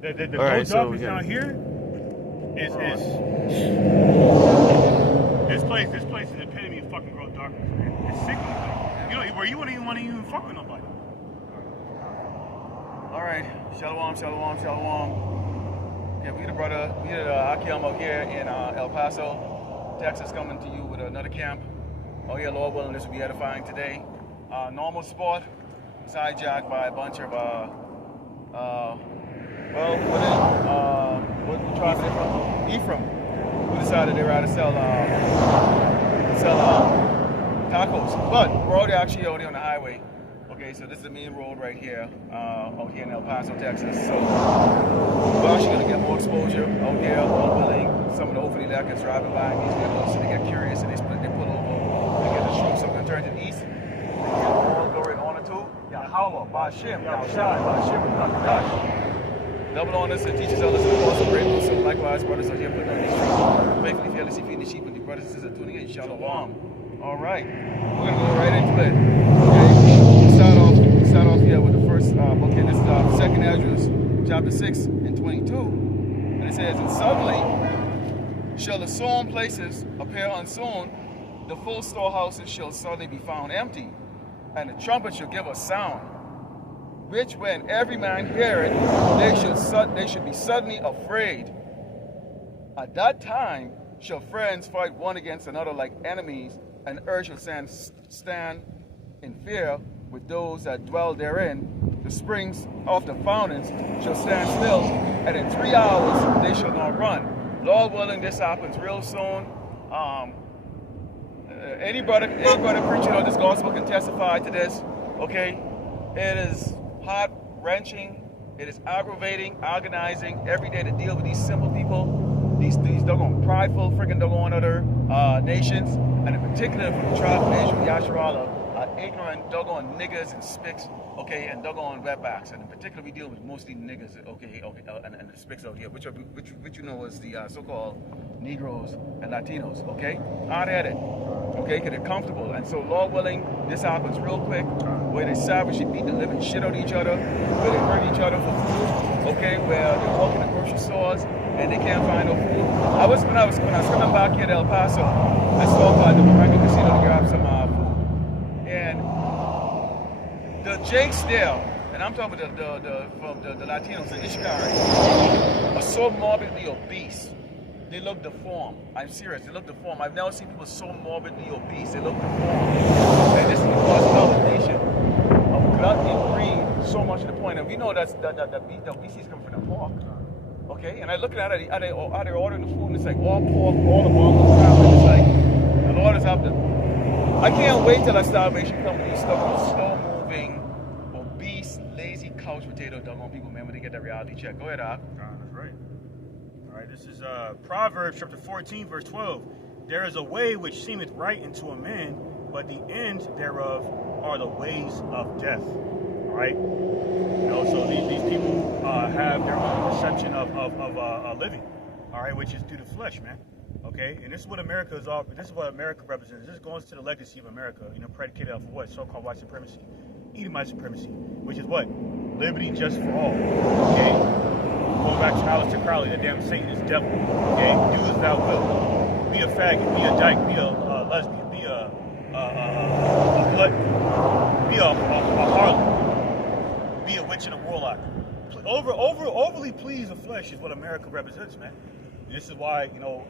The All right, gold so darkness down here is this place is the epitome of fucking gross darkness, man. It's sickening. You know, where you wouldn't even want to fuck with nobody. All right, shalom. Yeah, we the Akim out here in El Paso, Texas, coming to you with another camp. Oh yeah, Lord willing, this will be edifying today. Normal sport, hijacked by a bunch of what tribe are they from? Ephraim, who decided they rather sell tacos. But we're actually out here on the highway. Okay, so this is the main road right here, out here in El Paso, Texas. So we're actually gonna get more exposure out here, Lord willing. Some of the overly leckers driving by these vehicles, so they get curious and they pull over, they get the stroke. So we're gonna turn to the east. All glory and honor to Yahweh, Ba'Shem, Yahushai, Ba'Shem, Ba'Kadash. Double honors and teachers, elders, and apostles, great Muslims, so likewise, brothers are here putting on these streets. Faithfully, fearlessly feeding the sheep, and the brothers and sisters are tuning in. Shalom. All right, we're gonna go right into it. Okay, we start off here with the first book here. This is 2nd Ezra, chapter 6 and 22, and it says, "And suddenly shall the sown places appear unsown; the full storehouses shall suddenly be found empty, and the trumpet shall give a sound, which when every man hear it, they should be suddenly afraid. At that time shall friends fight one against another like enemies, and earth shall stand in fear with those that dwell therein. The springs of the fountains shall stand still, and in 3 hours they shall not run." Lord willing, this happens real soon. Any brother preaching on this gospel can testify to this. Okay, it is heart-wrenching, it is aggravating, agonizing every day to deal with these simple people, these doggone prideful, freaking doggone other nations, and in particular from the tribe of Israel, Yasharallah, ignorant doggone niggas and spicks, okay, and doggone wetbacks, and in particular we deal with mostly niggas, okay, and the spicks out here, which you know is the so-called Negroes and Latinos, okay, hard-headed, okay, because they're comfortable, and so Lord willing, this happens real quick, where they savagely beat the living shit out of each other, where they hurt each other for food, okay, where they walk in the grocery stores and they can't find no food. When I was coming back here to El Paso, I stopped by the Morango Casino to grab some food, and the Jakes there, and I'm talking about the Latinos, the Ishikari, are so morbidly obese. They look deformed. I'm serious. They look deformed. I've never seen people so morbidly obese. They look deformed. And this is because of our nation of gluttony and greed, so much to the point. And we know that obesity is coming from the pork. Okay? And I look at it, they're ordering the food, and it's like all pork, all the barbecue crap, and it's like, the Lord is up there. I can't wait till that starvation comes to these slow-moving, obese, lazy couch potato doggone people, man, when they get that reality check. Go ahead, Al. That's right. All right, this is Proverbs chapter 14, verse 12. "There is a way which seemeth right unto a man, but the end thereof are the ways of death." All right? You know, so these people have their own perception of living, all right, which is through the flesh, man. Okay, and this is what America is all. This is what America represents. This goes to the legacy of America, you know, predicated off of what? So-called white supremacy, Edomite supremacy, which is what? Liberty just for all. Okay, going back to Aleister Crowley, the damn Satan is devil. Okay, do as thou wilt. Be a faggot, be a dyke, be a lesbian, be a blood, be a harlot, be a witch and a warlock. Overly pleased the flesh is what America represents, man. This is why, you know,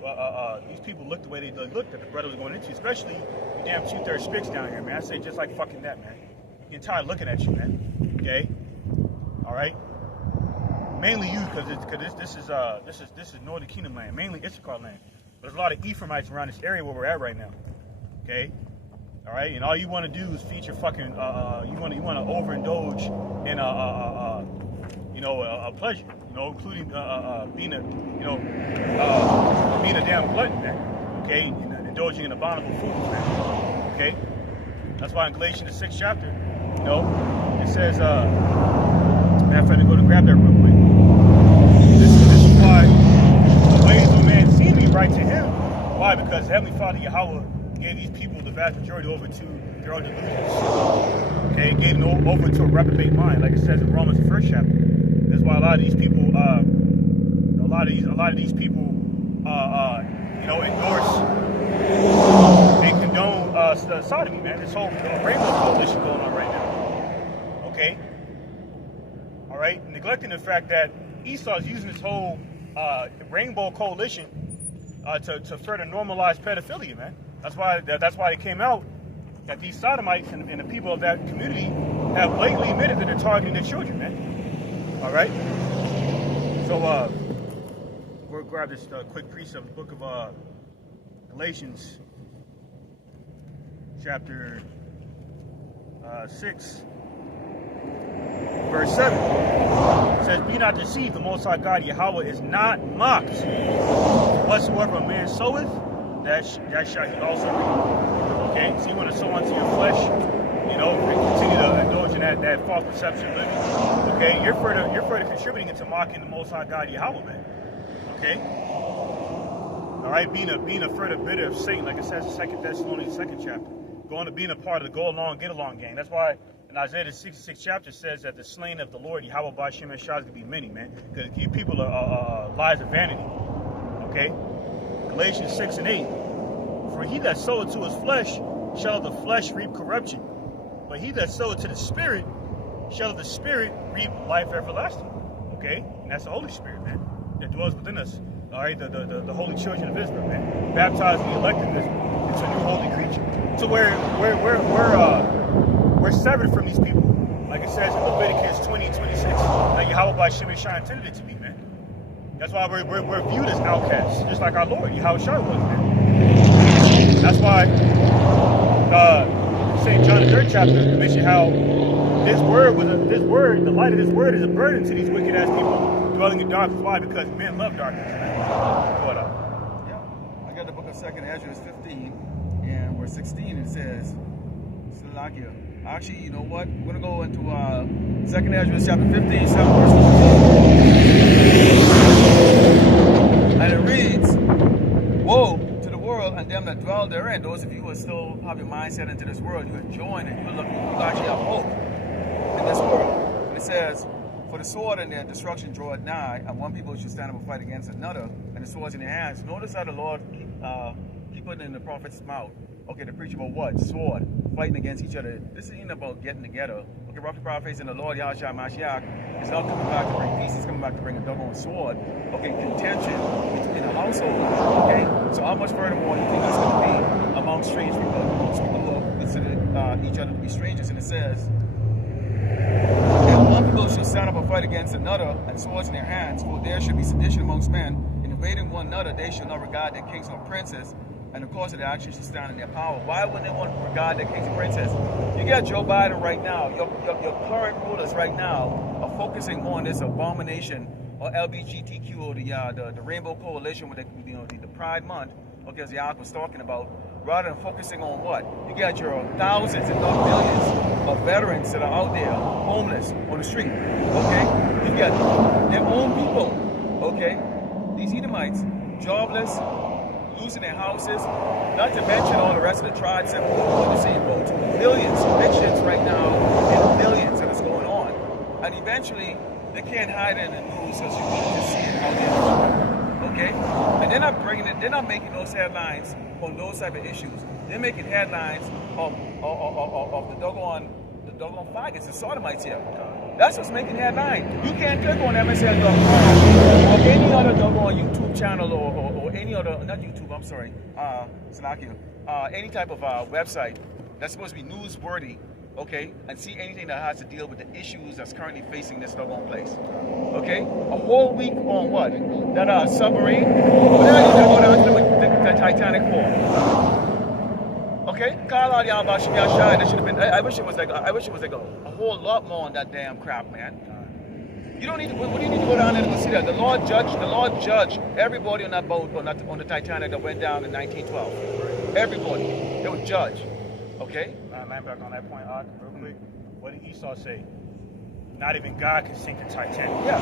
these people looked the way they looked that the brother was going into, especially the damn 2/3 spicks down here, man. I say just like fucking that, man. You're tired looking at you, man. Okay, all right. Mainly you, because this is Northern Kingdom land, mainly Issachar land. But there's a lot of Ephraimites around this area where we're at right now. Okay, all right. And all you want to do is feature fucking. You want to overindulge in a pleasure. You know, including being a damn glutton, man. Okay, indulging in abominable foods, man. Okay, that's why in Galatians the 6th chapter, you know, it says, matter of fact, go to grab that real quick. This is why the ways of man seem to be right to him. Why? Because Heavenly Father Yahweh gave these people the vast majority over to their own delusions. Okay, gave them over to a reprobate mind, like it says in Romans the 1st chapter. That's why a lot of these people, endorse and condone sodomy, man. This whole rainbow coalition going on right now. Okay, all right, neglecting the fact that Esau's using this whole rainbow coalition to further normalize pedophilia, man. That's why it came out that these sodomites and the people of that community have blatantly admitted that they're targeting their children, man. All right. So we'll grab this quick precept, the book of Galatians, chapter 6, verse 7. It says, "Be not deceived, the Most High God Yahweh is not mocked. Whatsoever a man soweth, that shall he also reap." Okay, so you want to sow unto your flesh, continue to indulge in that false perception of living. Okay, you're further contributing into mocking the Most High God Yahweh, man. Okay, all right, being a further bidder of Satan, like it says in 2 Thessalonians 2nd chapter, being a part of the go along, get along gang. That's why in Isaiah the 66th chapter says that the slain of the Lord Yahweh by Shem and Shah is gonna be many, man, because you people are lies of vanity. Okay, Galatians 6 and 8. "For he that soweth to his flesh shall of the flesh reap corruption, but he that soweth to the Spirit shall of the Spirit reap life everlasting." Okay, and that's the Holy Spirit, man, that dwells within us. All right, the holy children of Israel, man, baptized the elect of Israel into a new holy creature. So we're severed from these people, like it says in Leviticus 20 and 26, that Yahweh by Shem and Shah intended it to be, man. That's why we're viewed as outcasts, just like our Lord Yahweh Shah was, man. That's why St. John the 3rd chapter mentioned how the light of this word is a burden to these wicked ass people dwelling in darkness. Why? Because men love darkness, man. What up? Yeah, I got the book of 2nd Ezra 15 and verse 16. It says, Salakia. Actually, you know what? We're gonna go into 2nd Ezra chapter 15, 7 verse 15. And it reads, "Woe to the world and them that dwell therein." Those of you who are still have your mindset into this world, you're enjoying it, you actually have hope in this world. And it says, "For the sword and their destruction draweth nigh, and one people should stand up and fight against another, and the swords in their hands." Notice how the Lord keep putting in the prophet's mouth. Okay, to preach about what? Sword, fighting against each other. This ain't about getting together. Okay, roughly paraphrasing, the Lord Yahshua Mashiach is not coming back to bring peace. He's coming back to bring a doggone sword. Okay, contention in a household. Okay, so how much furthermore do you think it's going to be among strange people, amongst people who consider each other to be strangers? And it says, "And one people shall stand up and fight against another, and swords in their hands, for there should be sedition amongst men. In invading one another, they shall not regard their kings nor princes, and of course their actions should stand in their power." Why wouldn't they want to regard their kings and princes? You got Joe Biden right now, your current rulers right now are focusing on this abomination or LGBTQ or the Rainbow Coalition with the Pride Month, okay, as Yahweh was talking about, rather than focusing on what? You got your thousands, if not millions, of veterans that are out there, homeless, on the street, okay? You got their own people, okay? These Edomites, jobless, losing their houses, not to mention all the rest of the tribes that are in the same boat. Millions, evictions right now, and millions that is going on. And eventually, they can't hide in the news because you can just see it out there. Okay? And they're not making those headlines on those type of issues. They're making headlines of the doggone faggots and sodomites here. That's what's making headlines. You can't click on MSN.com or any other doggone YouTube channel or any other, not YouTube, I'm sorry, Salakia, any type of website that's supposed to be newsworthy, okay, and see anything that has to deal with the issues that's currently facing this doggone place. Okay? A whole week on what? That submarine? What did I go down to the Titanic for? Okay? Call out y'all about Shah. That should have been, I wish it was like a whole lot more on that damn crap, man. You don't need to, what do you need to go down there to see that? The Lord judged everybody on that boat, on the Titanic that went down in 1912. Everybody. They were judged. Okay? Man, back on that point, real quick. What did Esau say? Not even God can sink the Titanic. Yeah.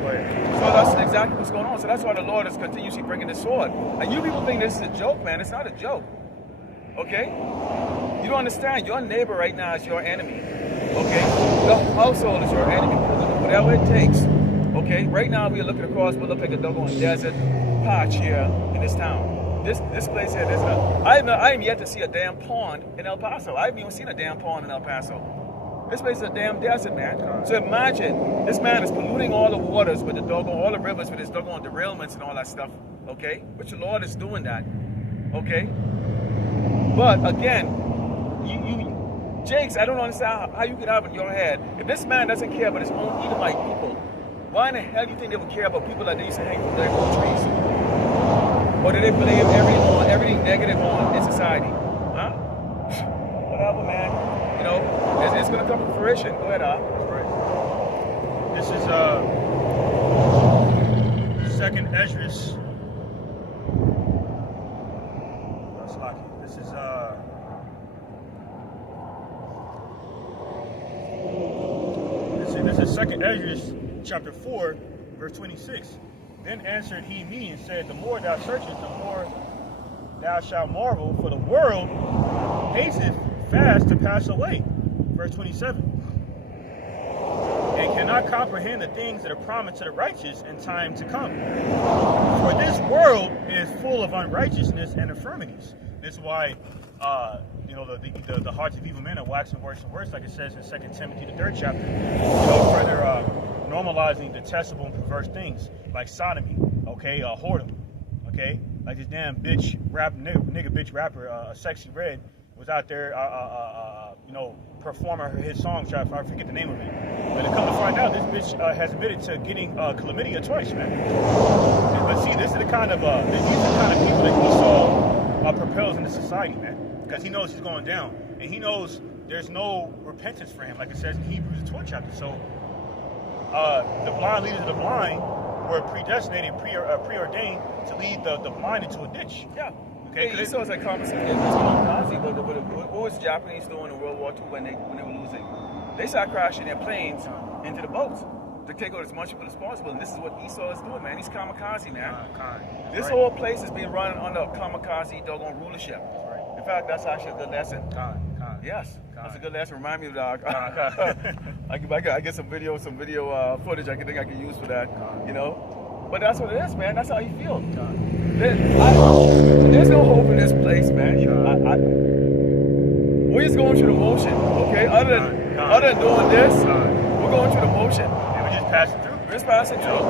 Go ahead. So that's exactly what's going on. So that's why the Lord is continuously bringing the sword. And you people think this is a joke, man. It's not a joke. Okay? You don't understand. Your neighbor right now is your enemy. Okay? Your household is your enemy. Whatever it takes Okay, right now we are looking across what looks like a doggone desert patch here in this town. This place here, I am yet to see a damn pond in El Paso. I haven't even seen a damn pond in El Paso. This place is a damn desert, man. So imagine, this man is polluting all the waters with the doggone, all the rivers with his doggone derailments and all that stuff, okay? Which the Lord is doing that, okay? But again, Jakes, I don't understand how you could have in your head, if this man doesn't care about his own Edomite people, why in the hell do you think they would care about people that they used to hang from their own trees? Or do they blame everything negative on in society? Huh? Whatever, man. You know, it's going to come to fruition. Go ahead, That's right. This is second Esdras. That's lucky. This is second Esdras, chapter 4, verse 26. Then answered he me and said, the more thou searchest, the more thou shalt marvel, for the world hasteth fast to pass away. Verse 27. And cannot comprehend the things that are promised to the righteous in time to come. For this world is full of unrighteousness and infirmities. This is why, the hearts of evil men are waxing worse and worse, like it says in 2 Timothy, the 3rd chapter. Further normalizing detestable and perverse things like sodomy, okay, whoredom, okay, like this damn bitch nigga bitch rapper, Sexy Red, was out there, performing his songs. I forget the name of it, but to come to find out, this bitch has admitted to getting chlamydia twice, man. But see, these are the kind of people that Esau propels into society, man, because he knows he's going down, and he knows there's no repentance for him, like it says in Hebrews, the 12th chapter. So the blind leaders of the blind were predestinated, preordained to lead the blind into a ditch. Yeah. Okay. Hey, Esau's like conversation with Nazi, but what was the Japanese doing in World War II when they were losing? They started crashing their planes into the boats to take out as much people as possible, and this is what Esau is doing, man. He's kamikaze, man. This whole place is being run under kamikaze doggone rulership. In fact, that's actually a good lesson. Yes, that's a good lesson. Remind me of that. I get some video footage I can use for that. You know, but that's what it is, man. That's how you feel. There's no hope in this place, man. We're just going through the motion, okay? Other than doing this, we're going through the motion. And we're just passing through. We're just passing through.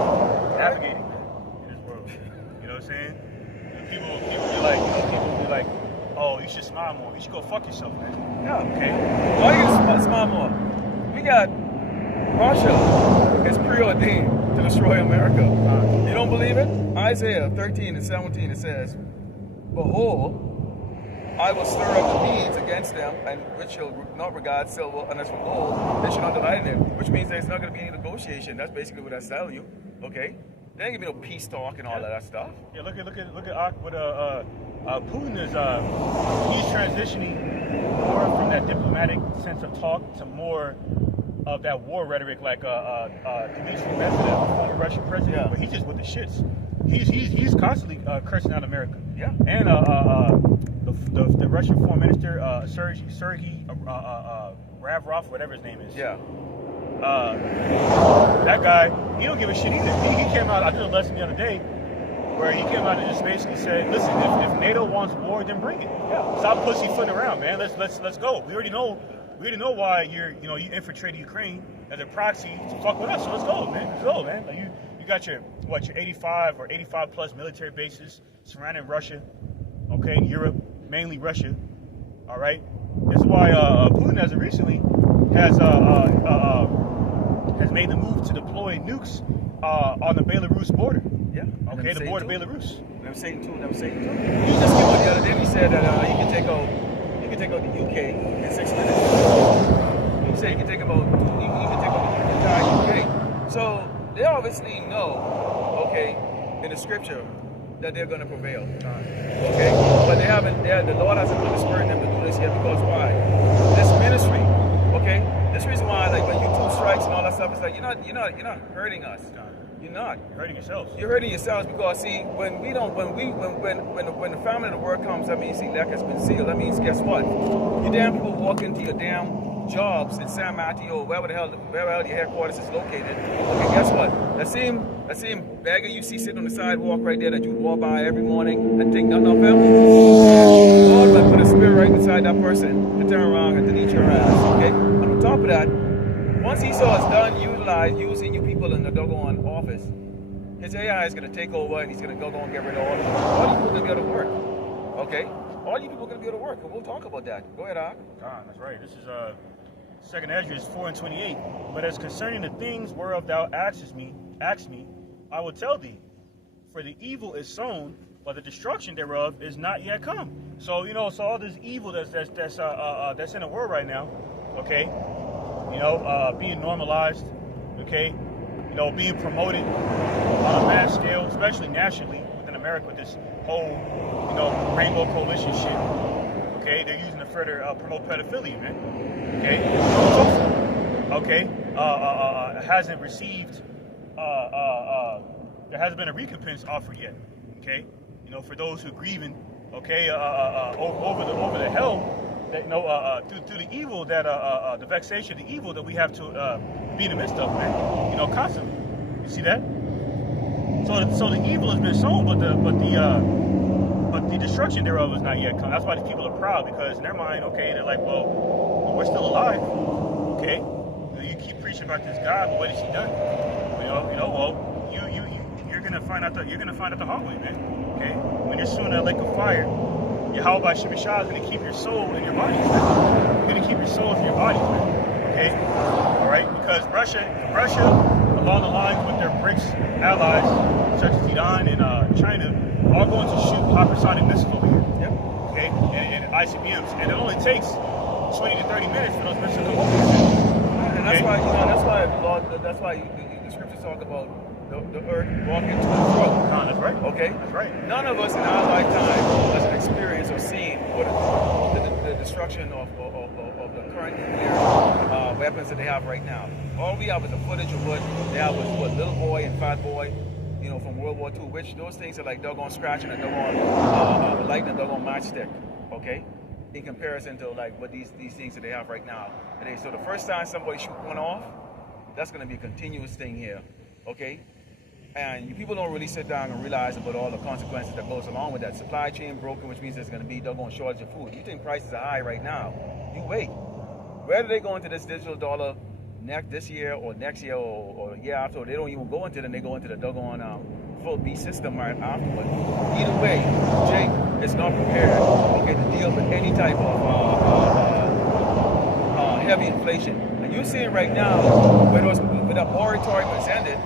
Navigating in this world. You know what I'm saying? People be like, oh, you should smile more. You should go fuck yourself, man. Yeah. Okay. Why you smile more? We got Russia is preordained to destroy America. You don't believe it? Isaiah 13 and 17, it says, behold, I will stir up the Medes against them, and which shall not regard silver unless for gold, they shall not delight in it. Which means there's not going to be any negotiation. That's basically what that's telling you. Okay? There ain't going to be no peace talk and all of that stuff. Yeah, look at what Putin is. He's transitioning more from that diplomatic sense of talk to more of that war rhetoric, like Dmitry Medvedev, former Russian president. Yeah. But he's just with the shits. He's constantly cursing out America. Yeah. And the Russian foreign minister Sergei Lavrov, whatever his name is. Yeah. That guy, he don't give a shit either. He came out. I did a lesson the other day where he came out and just basically said, "Listen, if NATO wants war, then bring it. Yeah. Stop pussyfooting around, man. Let's go. We already know why you infiltrated Ukraine as a proxy to fuck with us. So let's go, man. Let's go, man. Like you got your 85 or 85 plus military bases surrounding Russia, okay, in Europe, mainly Russia. All right. This is why Putin, as of recently, has made the move to deploy nukes on the Belarus border. Yeah. Okay, the border of Belarus. Never saying too. He just came out the other day. He said that he can take out the UK in 6 minutes. He said he can take out the entire UK. So they obviously know, okay, in the scripture that they're going to prevail. Okay, but they haven't. The Lord hasn't put the spirit in them to do this yet, because why? This ministry. Okay, this reason why, like when YouTube strikes and all that stuff, is like you're not hurting us. You're not. You're hurting yourselves. You're hurting yourselves, because see, when the famine of the word comes, that means see, lack has been sealed. That means, guess what? You damn people walk into your damn jobs in San Mateo, wherever the hell your headquarters is located. Okay, guess what? That same beggar you see sitting on the sidewalk right there that you walk by every morning and think nothing of him, God will put a spirit right inside that person to turn around and delete your ass. Okay? And on top of that, once Esau is done using you people in the doggone office, his AI is going to take over and he's going to go and get rid of all of them. All you people are going to be able to work. Okay? All you people are going to be able to work. And we'll talk about that. Go ahead, Ark. That's right. This is 2nd Esdras 4:28. But as concerning the things whereof thou askest me, I will tell thee. For the evil is sown, but the destruction thereof is not yet come. So so all this evil that's in the world right now, okay, being normalized, okay, being promoted on a mass scale, especially nationally within America with this whole, rainbow coalition shit. Okay, they're using to further promote pedophilia, man. Okay, hasn't received, there hasn't been a recompense offered yet. Okay, for those who are grieving, okay, over the hell that through the evil that the vexation, the evil that we have to be in the midst of, man. Constantly. You see that? So the evil has been sown, but the destruction thereof is not yet come. That's why these people are proud, because in their mind, okay, they're like, well, we're still alive. Okay, you keep preaching about this God, but what has He done? Well, you're gonna find out the hard way, man. Okay, when you're soon in a lake of fire, Yahweh Shemeshah is gonna keep your soul in your body. You're gonna keep your souls in your body, man. Okay, all right, because Russia, along the lines with their BRICS allies, such as Iran and China, are going to shoot hypersonic missiles over here. Yep. Okay, and ICBMs, and it only takes 20 to 30 minutes for those missiles to come over here. And that's why, that's why the scriptures talk about the earth walking into the throat. That's right. Okay? That's right. None of us in our lifetime has experienced or seen what the destruction of the current nuclear weapons that they have right now. All we have is the footage of what they have with what Little Boy and Fat Boy, from World War II, which those things are like doggone scratching and doggone lighting a doggone matchstick, okay? In comparison to like what these things that they have right now. So the first time somebody shoot one off, that's going to be a continuous thing here, okay? And you people don't really sit down and realize about all the consequences that goes along with that. Supply chain broken, which means there's going to be doggone shortage of food. You think prices are high right now? You wait. Whether they go into this digital dollar this year or next year or the year after, or they don't even go into it, and they go into the doggone full beast system right afterward. Either way, Jake is not prepared, okay, to deal with any type of heavy inflation. And you're seeing right now, when that moratorium is ended,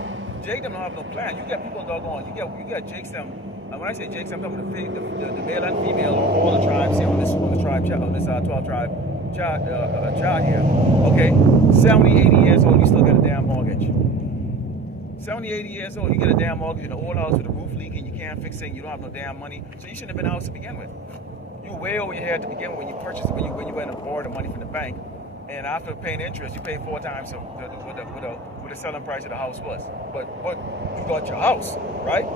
Jake them don't have no plan. You get people doggone, you get Jakes them. And when I say Jakes, I'm talking about the male and female on all the tribes here on this tribe chat, on this 12 tribe chat here. Okay, 70, 80 years old, you still get a damn mortgage. 70, 80 years old, you get a damn mortgage in an old house with a roof leaking, you can't fix it, you don't have no damn money. So you shouldn't have been a house to begin with. You were way over your head to begin with when you purchased it, when you went and borrowed the money from the bank. And after paying interest, you pay 4 times what the selling price of the house was. But you got your house, right?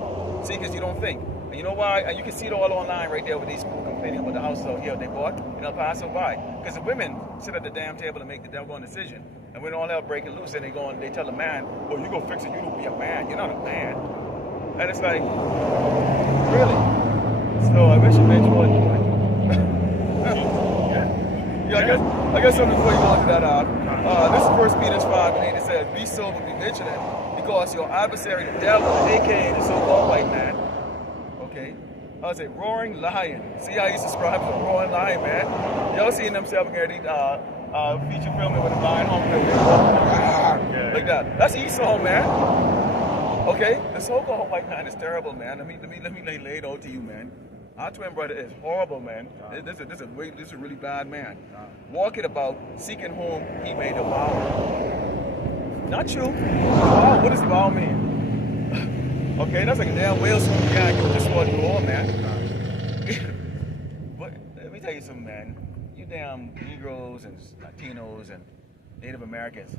See, because you don't think. And you know why? And you can see it all online right there with these people complaining about the houses out here they bought in El Paso. Why? Because the women sit at the damn table and make the damn decision. And when all hell breaking loose, and they tell the man, "Oh, you go fix it. You don't be a man. You're not a man." And it's like, really? So I wish you meant more than that. Yeah, I guess something before you go into that. This is 1 Peter 5:8. It says, "Be sober, be vigilant, because your adversary, the devil, aka the so-called white man." Okay, I was a roaring lion. See how he's described as a roaring lion, man. Y'all seen themselves in these feature filming with a lion home like that. That's Esau, man. Okay, the so-called white man is terrible, man. Let me lay it out to you, man. Our twin brother is horrible, man. This is a really bad man. Walking about, seeking whom he made a vow. Not you. Wow, what does vow mean? Okay, that's like a damn whale swimming behind you. Just swallowed you all, man. But let me tell you something, man. You damn Negroes and Latinos and Native Americans,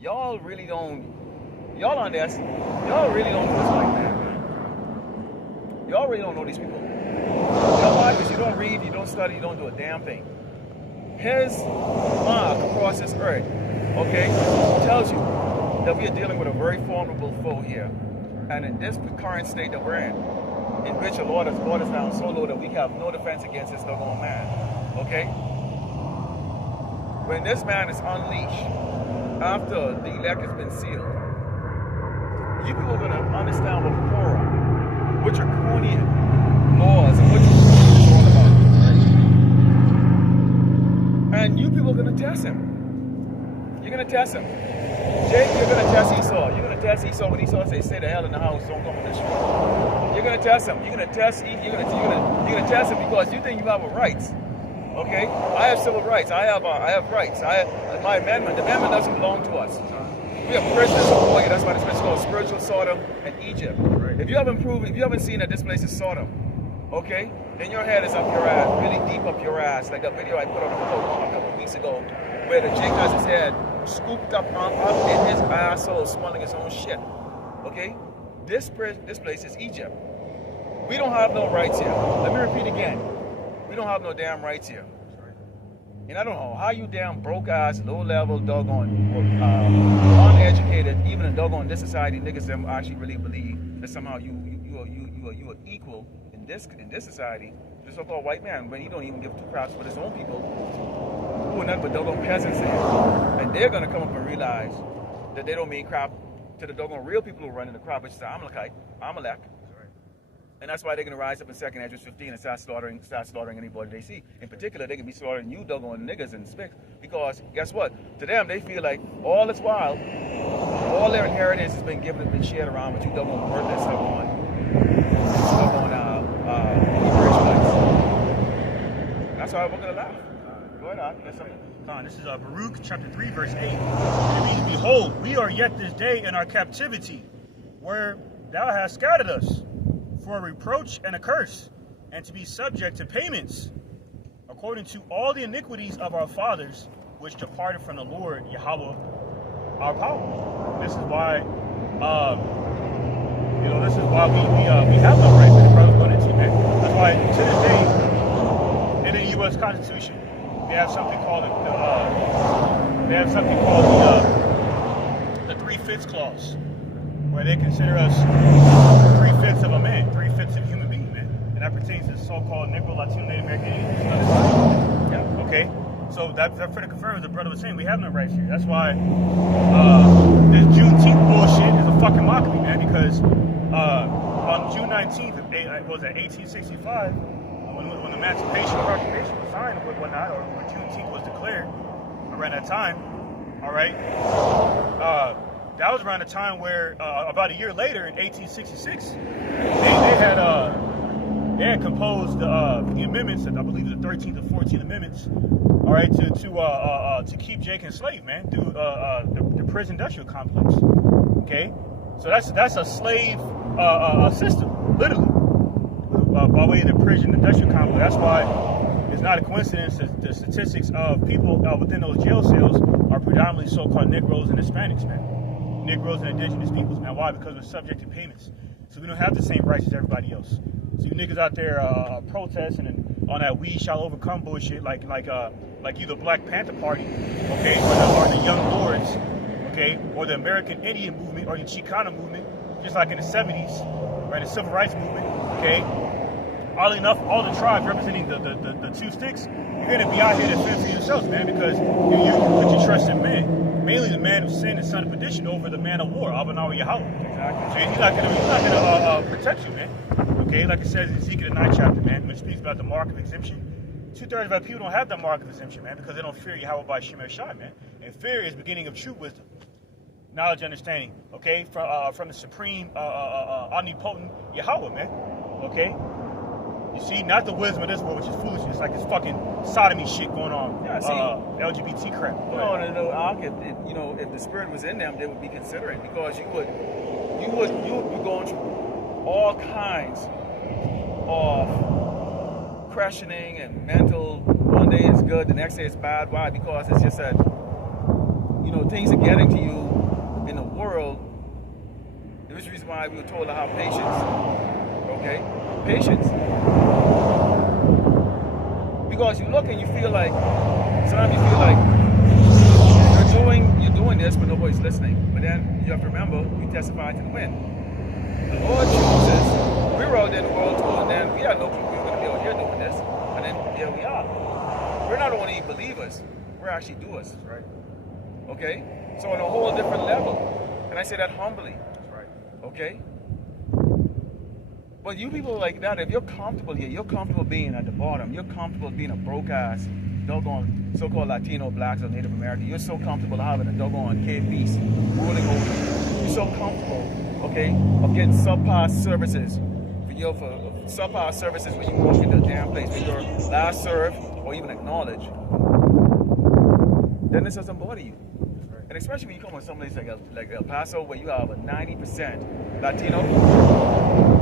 y'all really don't know this white man. Y'all really don't know these people. You know why? Because you don't read, you don't study, you don't do a damn thing. his mark across this earth, okay, tells you that we are dealing with a very formidable foe here. And in this current state that we're in which the Lord has brought us down so low that we have no defense against this doggone man, okay? When this man is unleashed, after the elect has been sealed, you people are going to understand what horror, what draconian laws, and what is all about. And you people are going to test him. You're going to test him. Jake, you're going to test Esau. You're going to test Esau when Esau says, stay the hell in the house, don't come in this room. You're going to test him. You're going to test you're going to test him because you think you have a rights. Okay? I have civil rights. I have rights. My amendment. The amendment doesn't belong to us. We are prisoners of war. That's why this place is called spiritual Sodom and Egypt. Right. If you haven't seen that this place is Sodom, okay, then your head is up your ass, really deep up your ass, like that video I put on a couple of weeks ago, where the Jake has his head scooped up in his asshole, smelling his own shit. Okay, this place is Egypt. We don't have no rights here. Let me repeat again. We don't have no damn rights here. And I don't know how you damn broke ass, low level, doggone, uneducated, even in doggone this society, niggas them actually really believe that somehow you are equal in this society. The so-called white man, when he don't even give two craps for his own people, who are nothing but doggone peasants there. And they're gonna come up and realize that they don't mean crap to the doggone real people who are running the crop, which is the Amalek. And that's why they're going to rise up in 2nd Ezra 15 and start slaughtering anybody they see. In particular, they can be slaughtering you doggone niggas and spicks. Because guess what? To them, they feel like all this while, all their inheritance has been given, been shared around with you doggone worthless doggone That's why we're going to laugh. Go ahead, that's something. This is Baruch chapter 3, verse 8. It means, behold, we are yet this day in our captivity, where thou hast scattered us, for a reproach and a curse, and to be subject to payments, according to all the iniquities of our fathers, which departed from the Lord, Yahweh, our power. This is why, this is why we have no right that the brother's going into, man. That's why to this day, in the U.S. Constitution, they have something called the 3/5 clause, where they consider us 3/5 of a man, 3/5 of a human being, man. And that pertains to so-called Negro, Latino, Native American Indians. Yeah. Okay? So that further confirms the brother was saying we have no rights here. That's why this Juneteenth bullshit is a fucking mockery, man, because on June 19th, was that 1865, when the Emancipation Proclamation was signed and whatnot, or when Juneteenth was declared around that time, all right, that was around the time where, about a year later, in 1866, they had composed the amendments, I believe the 13th or 14th amendments, all right, to keep Jake enslaved, man, through the prison industrial complex. Okay, so that's a slave system, literally, by way of the prison industrial complex. That's why it's not a coincidence that the statistics of people within those jail cells are predominantly so-called Negroes and Hispanics, man. Negroes and indigenous peoples, man. Why? Because we're subject to payments. So we don't have the same rights as everybody else. So you niggas out there protesting and on that "we shall overcome" bullshit, like you the Black Panther Party, okay, or the Young Lords, okay, or the American Indian movement or the Chicana movement, just like in the 70s, right, the Civil Rights movement, okay. Oddly enough, all the tribes representing the two sticks, you're gonna be out here to fend for yourselves, man, because you put your trust in man. Mainly the man of sin and son of perdition over the man of war, Abanawa Yahweh. Exactly. So he's not gonna protect you, man. Okay, like it says in Ezekiel the 9th chapter, man, which speaks about the mark of exemption. 2/3 of our people don't have that mark of exemption, man, because they don't fear Yahweh by Shem Shai, man. And fear is beginning of true wisdom, knowledge, understanding. Okay, from the supreme, omnipotent Yahweh, man. Okay. You see, not the wisdom of this world, which is foolishness, like this fucking sodomy shit going on. Yeah, see, LGBT crap. No, if the spirit was in them, they would be considerate, because you would be going through all kinds of questioning and mental. One day it's good, the next day it's bad. Why? Because it's just that things are getting to you in the world. There's a reason why we were told to have patience. Okay, patience. We're Because you look and you feel like, sometimes you feel like you're doing this, but nobody's listening. But then you have to remember, we testify to the wind. The Lord chooses. We were out there in the world too, and then we had no clue we were going to be out here doing this. And then here we are. We're not only believers, we're actually doers. That's right. Okay? So on a whole different level. And I say that humbly. That's right. Okay? But you people like that, if you're comfortable here, you're comfortable being at the bottom, you're comfortable being a broke-ass, doggone so-called Latino, blacks, or Native American, you're so comfortable having a doggone cave beast ruling over you. You're so comfortable, okay, of getting subpar services for subpar services when you walk into a damn place, when you're last served or even acknowledged, then this doesn't bother you. And especially when you come to some place like El Paso, where you have a 90% Latino,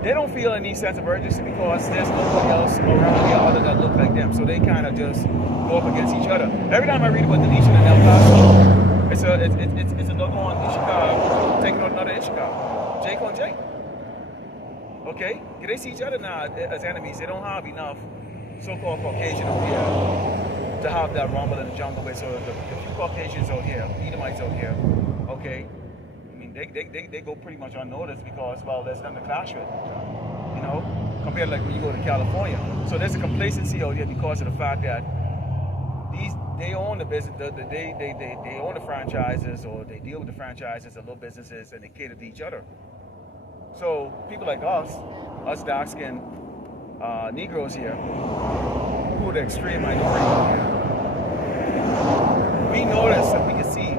they don't feel any sense of urgency because there's nobody else around here other that look like them. So they kind of just go up against each other. Every time I read about deletion in El Paso, it's a doggone Ishika taking on another Ishika. Jake on Jake. Okay? They see each other now as enemies. They don't have enough so-called Caucasian out here to have that rumble in the jungle way. So the few Caucasians out here, Edomites out here, okay, I mean, they go pretty much unnoticed because, well, there's nothing to clash with, you know, compared to like when you go to California. So there's a complacency out here because of the fact that they own the business, they own the franchises, or they deal with the franchises and little businesses, and they cater to each other. So people like us dark-skinned Negroes here, who are the extreme minority here, we notice and we can see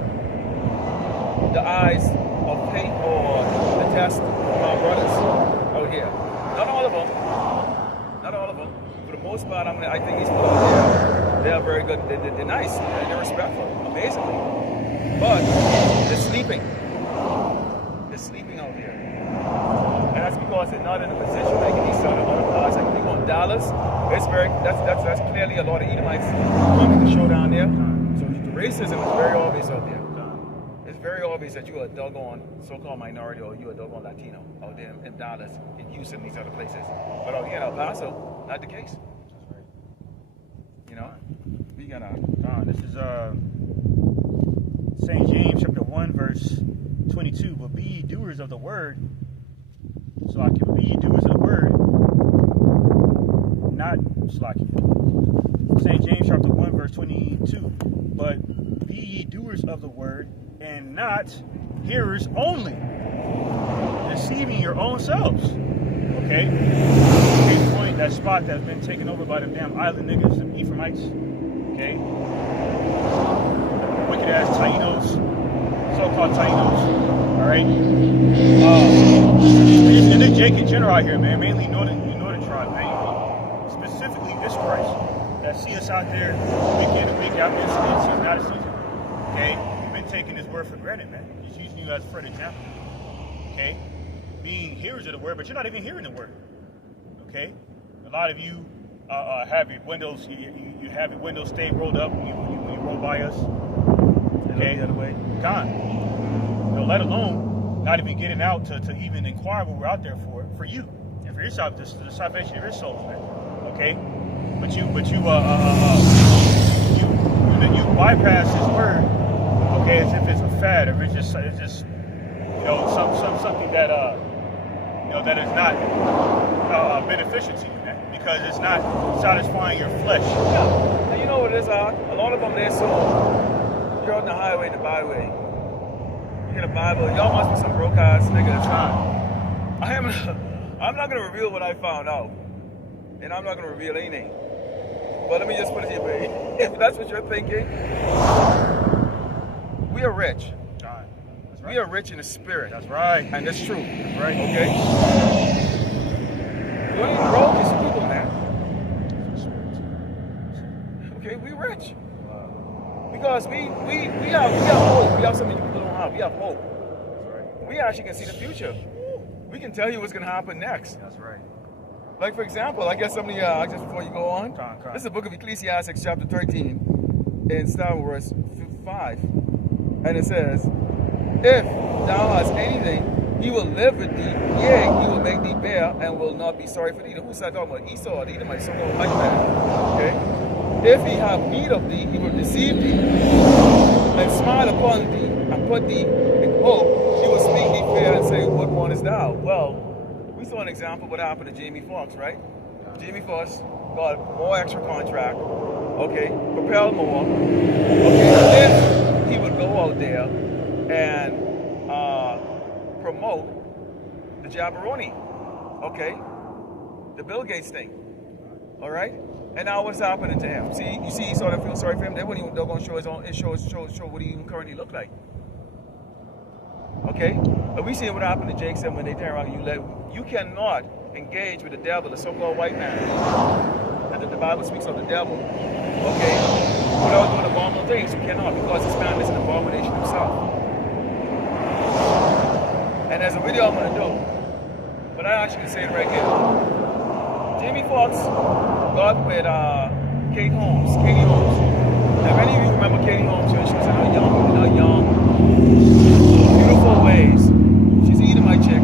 the eyes of hate or the test of our brothers out here. Not all of them. Not all of them. For the most part, I think these people out there, they're very good. They're nice. They're respectful, amazingly. But they're sleeping. They're sleeping out here. And that's because they're not in a position where they can eat other parts. Like if you go in Dallas, that's clearly a lot of Edomites running the show down there. So the racism is very obvious out there. It's very obvious that you're a doggone so-called minority or you're a doggone Latino out there in Dallas, in Houston, these other places. But out here in El Paso, not the case. That's right. You know, we gotta. This is St. James chapter 1 verse 22. But be ye doers of the word. Slaki. Be ye doers of the word, not Slaki. St. James chapter 1 verse 22. But be ye doers of the word, and not hearers only, deceiving your own selves. Okay? Case point, that spot that's been taken over by them damn island niggas, them Ephraimites. Okay? Wicked ass Tainos, so-called Tainos. Alright? And then Jake in general out here, man, mainly northern tribe, man. Specifically Israelites that see us out there week in and week out, it's not a season. Okay? Taking his word for granted, man. He's using you as for an example. Okay? Being hearers of the word, but you're not even hearing the word. Okay? A lot of you have your windows, you have your windows stay rolled up when you roll by us. Okay? The other way. Gone. You know, let alone not even getting out to even inquire what we're out there for you and for yourself, the salvation of your souls, man. Okay? But you bypass his word. Okay, as if it's a fad, or it's just you know, something that you know, that is not beneficial to you, man, because it's not satisfying your flesh. Yeah, and you know what it is, a lot of them they're so you're on the highway and the byway. You get a Bible, y'all must be some broke ass nigga that's not. I'm not gonna reveal what I found out, and I'm not gonna reveal anything. But let me just put it to you, baby. If that's what you're thinking. We are rich. Right. We are rich in the spirit. That's right. And that's true. That's right. Okay? The only broke is people, man. Okay, we rich. Because we have hope. We have something you people don't have. We have hope. That's right. We actually can see the future. We can tell you what's going to happen next. That's right. Like, for example, I guess some of you, just before you go on, this is the book of Ecclesiastes, chapter 13, and start with verse 5. And it says, if thou hast anything He will live with thee, yea, he will make thee bear, and will not be sorry for thee. Who's that talking about? Esau, or the Edomite, so-called white man. Okay? If he have need of thee, he will deceive thee, and smile upon thee, and put thee in hope. He will speak thee fair and say, what one is thou? Well, we saw an example of what happened to Jamie Foxx, right? Jamie Foxx got more extra contract, okay, propelled more, okay, if he would go out there and promote the Jabberoni, okay, the Bill Gates thing, all right? And now what's happening to him? See, you see, he sort of feel sorry for him. They're going to show his own, show what he even currently look like. Okay, but we see what happened to Jake said when they turn around. You cannot engage with the devil, the so-called white man. The Bible speaks of the devil. Okay, without doing abominable things, you cannot, because this man is an abomination himself. And there's a video I'm going to do, but I actually can say it right here. Jamie Foxx got with Katie Holmes. Now, if any of you remember Katie Holmes when she was in her young, beautiful ways. She's an Edomite chick.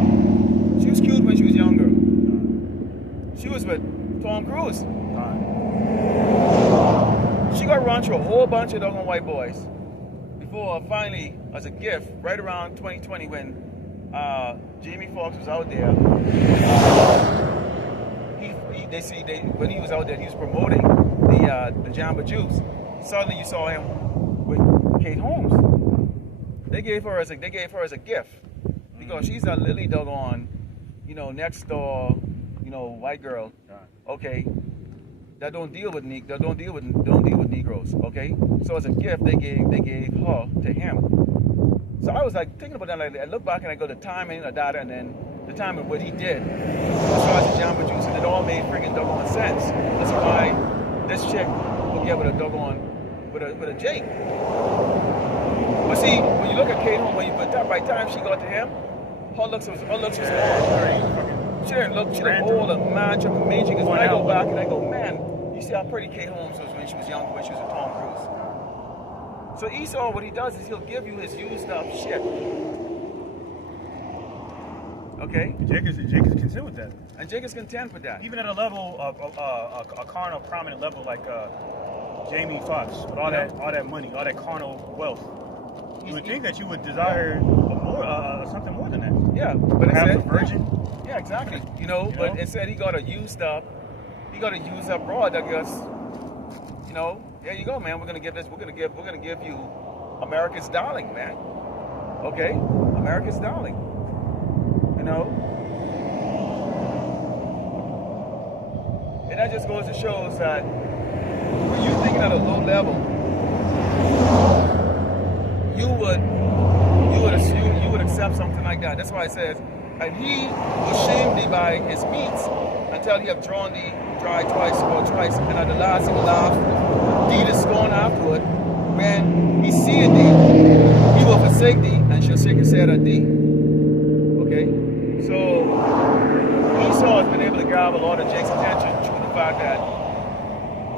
She was cute when she was younger. She was with Tom Cruise. She got run through a whole bunch of doggone white boys before finally, as a gift, right around 2020 when Jamie Foxx was out there. When he was out there, he was promoting the Jamba Juice. Suddenly, you saw him with Kate Holmes. They gave her as a gift because she's a lily doggone, next door, white girl. Okay, that don't deal with Negroes. Okay, so as a gift, they gave her to him. So I was like thinking about that. Like, I look back and I go the timing of that, and then the time of what he did as far as the Jamba Juice, and it all made friggin' doggone sense. That's why this chick will get with a doggone with a Jake. But see, when you look at Kate Holmes, by the time she got to him, her looks was off. She didn't look old and match and amazing. Because when I go back and I go, man, you see how pretty Kate Holmes was when she was young, when she was with Tom Cruise. So Esau, what he does is he'll give you his used up shit. Okay? Jake is content with that. And Jake is content with that. Even at a level of a carnal, prominent level like Jamie Foxx, with all that money, all that carnal wealth, you would think that you would desire something more than that. Yeah, but perhaps a virgin. Yeah, exactly. But instead he got a used up broad that goes, there you go, man. We're gonna give you America's darling, man. Okay, America's darling. And that just goes to show us that when you're thinking at a low level, you would accept something like that. That's why it says, and he will shame thee by his meats until he have drawn thee dry twice, and at the last he will laugh thee to scorn afterward. When he seeth thee, he will forsake thee, and shall shake his head at thee. Okay? So Esau has been able to grab a lot of Jake's attention through the fact that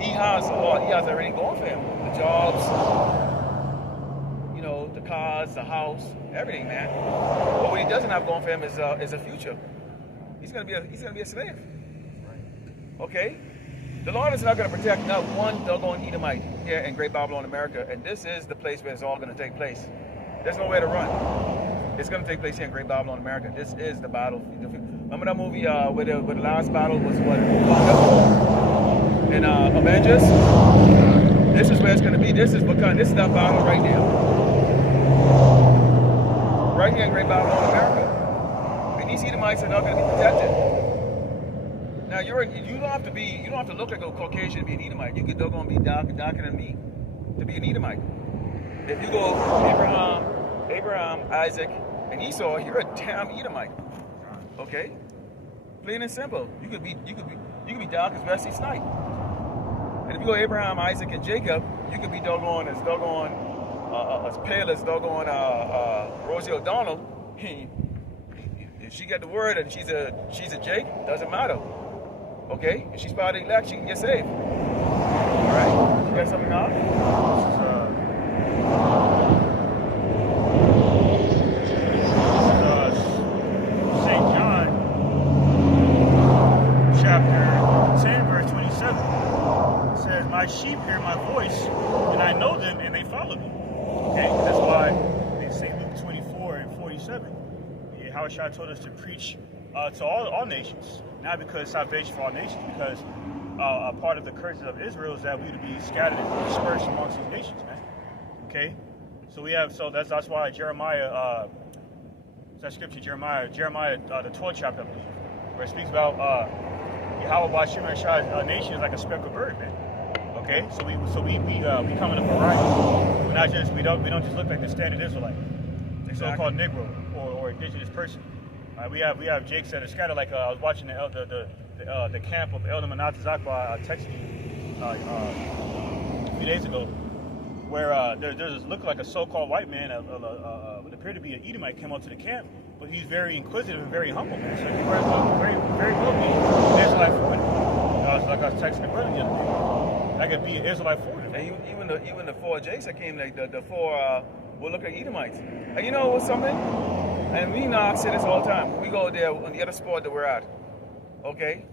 he has everything going for him. The jobs, the cars, the house, everything, man. But what he doesn't have going for him is a future. He's gonna be a slave. Okay? The Lord is not going to protect not one doggone Edomite here in Great Babylon, America, and this is the place where it's all going to take place. There's nowhere to run. It's going to take place here in Great Babylon, America. This is the battle. Remember that movie where the last battle was what? In Avengers? This is where it's going to be. This is that battle right there. Right here in Great Babylon, America. And these Edomites are not going to be protected. Now you don't have to look like a Caucasian to be an Edomite. You could doggone be darker than me to be an Edomite. If you go Abraham, Isaac, and Esau, you're a damn Edomite. Okay? Plain and simple. You could be dark as Wesley Snipes. And if you go Abraham, Isaac, and Jacob, you could be as pale as doggone Rosie O'Donnell. If she get the word and she's a Jake, doesn't matter. Okay? If she's part of the elect, she can get saved. Alright? You got something now? sheep hear my voice, and I know them, and they follow me. Okay, that's why in St. Luke 24:47, Yahushua told us to preach to all nations, not because salvation for all nations, because a part of the curses of Israel is that we would be scattered and dispersed amongst these nations, man. Okay, so that's why Jeremiah, that scripture, Jeremiah, the 12th chapter, I believe, where it speaks about Yahweh Bashim Shai's nation is like a speckled bird, man. Okay, so we come in a variety. We're not just we don't just look like the standard Israelite, the so-called Negro or indigenous person. We have Jakes that are scattered. Like I was watching the camp of Elder Manat Zakwa texted me a few days ago, where there's look like a so-called white man, would appear to be an Edomite, came out to the camp, but he's very inquisitive and very humble, man. So he very well be an Israelite for him. Like I was texting the brother the other day. I could be an Israelite for him. And even the four Jakes that came, like the four will look like Edomites. And you know what's something? And we say this all the time. We go there on the other sport that we're at. Okay?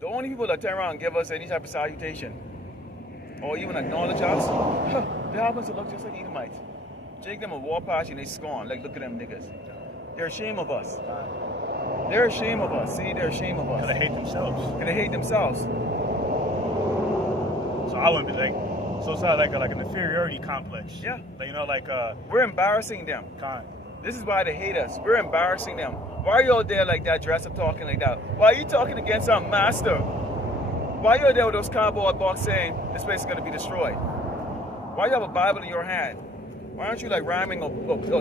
The only people that turn around and give us any type of salutation or even acknowledge us, they happen to look just like Edomites. Jake them a war past and they scorn. Like, look at them niggas. They're ashamed of us. They're ashamed of us. See, they're ashamed of us. Because they hate themselves. And they hate themselves. So I wouldn't be like, so it's like an inferiority complex. Yeah. Like, you know, like we're embarrassing them. This is why they hate us. We're embarrassing them. Why are you out there like that, dressed up talking like that? Why are you talking against our master? Why are you out there with those cardboard box saying this place is going to be destroyed? Why do you have a Bible in your hand? Why aren't you like rhyming or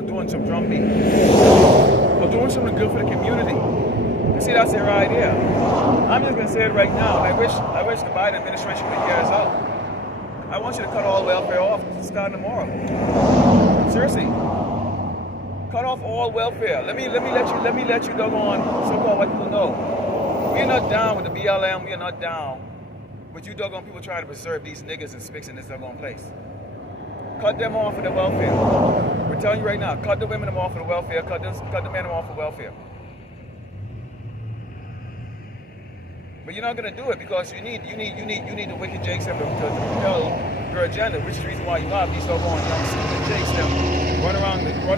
doing some drum beat? Or doing something good for the community? You see, that's their idea. I'm just going to say it right now. I wish the Biden administration would hear us out. I want you to cut all welfare off. Starting tomorrow. Seriously. Cut off all welfare. Let me let you doggone so-called white people know. We're not down with the BLM. We are not down with you doggone people trying to preserve these niggas and spics in this doggone place. Cut them off of the welfare. We're telling you right now, cut the women off of the welfare, cut the men off of welfare. But you're not gonna do it because you need the wicked Jakes to propel your agenda, which is the reason why you have these doggone young stupid Jakes them run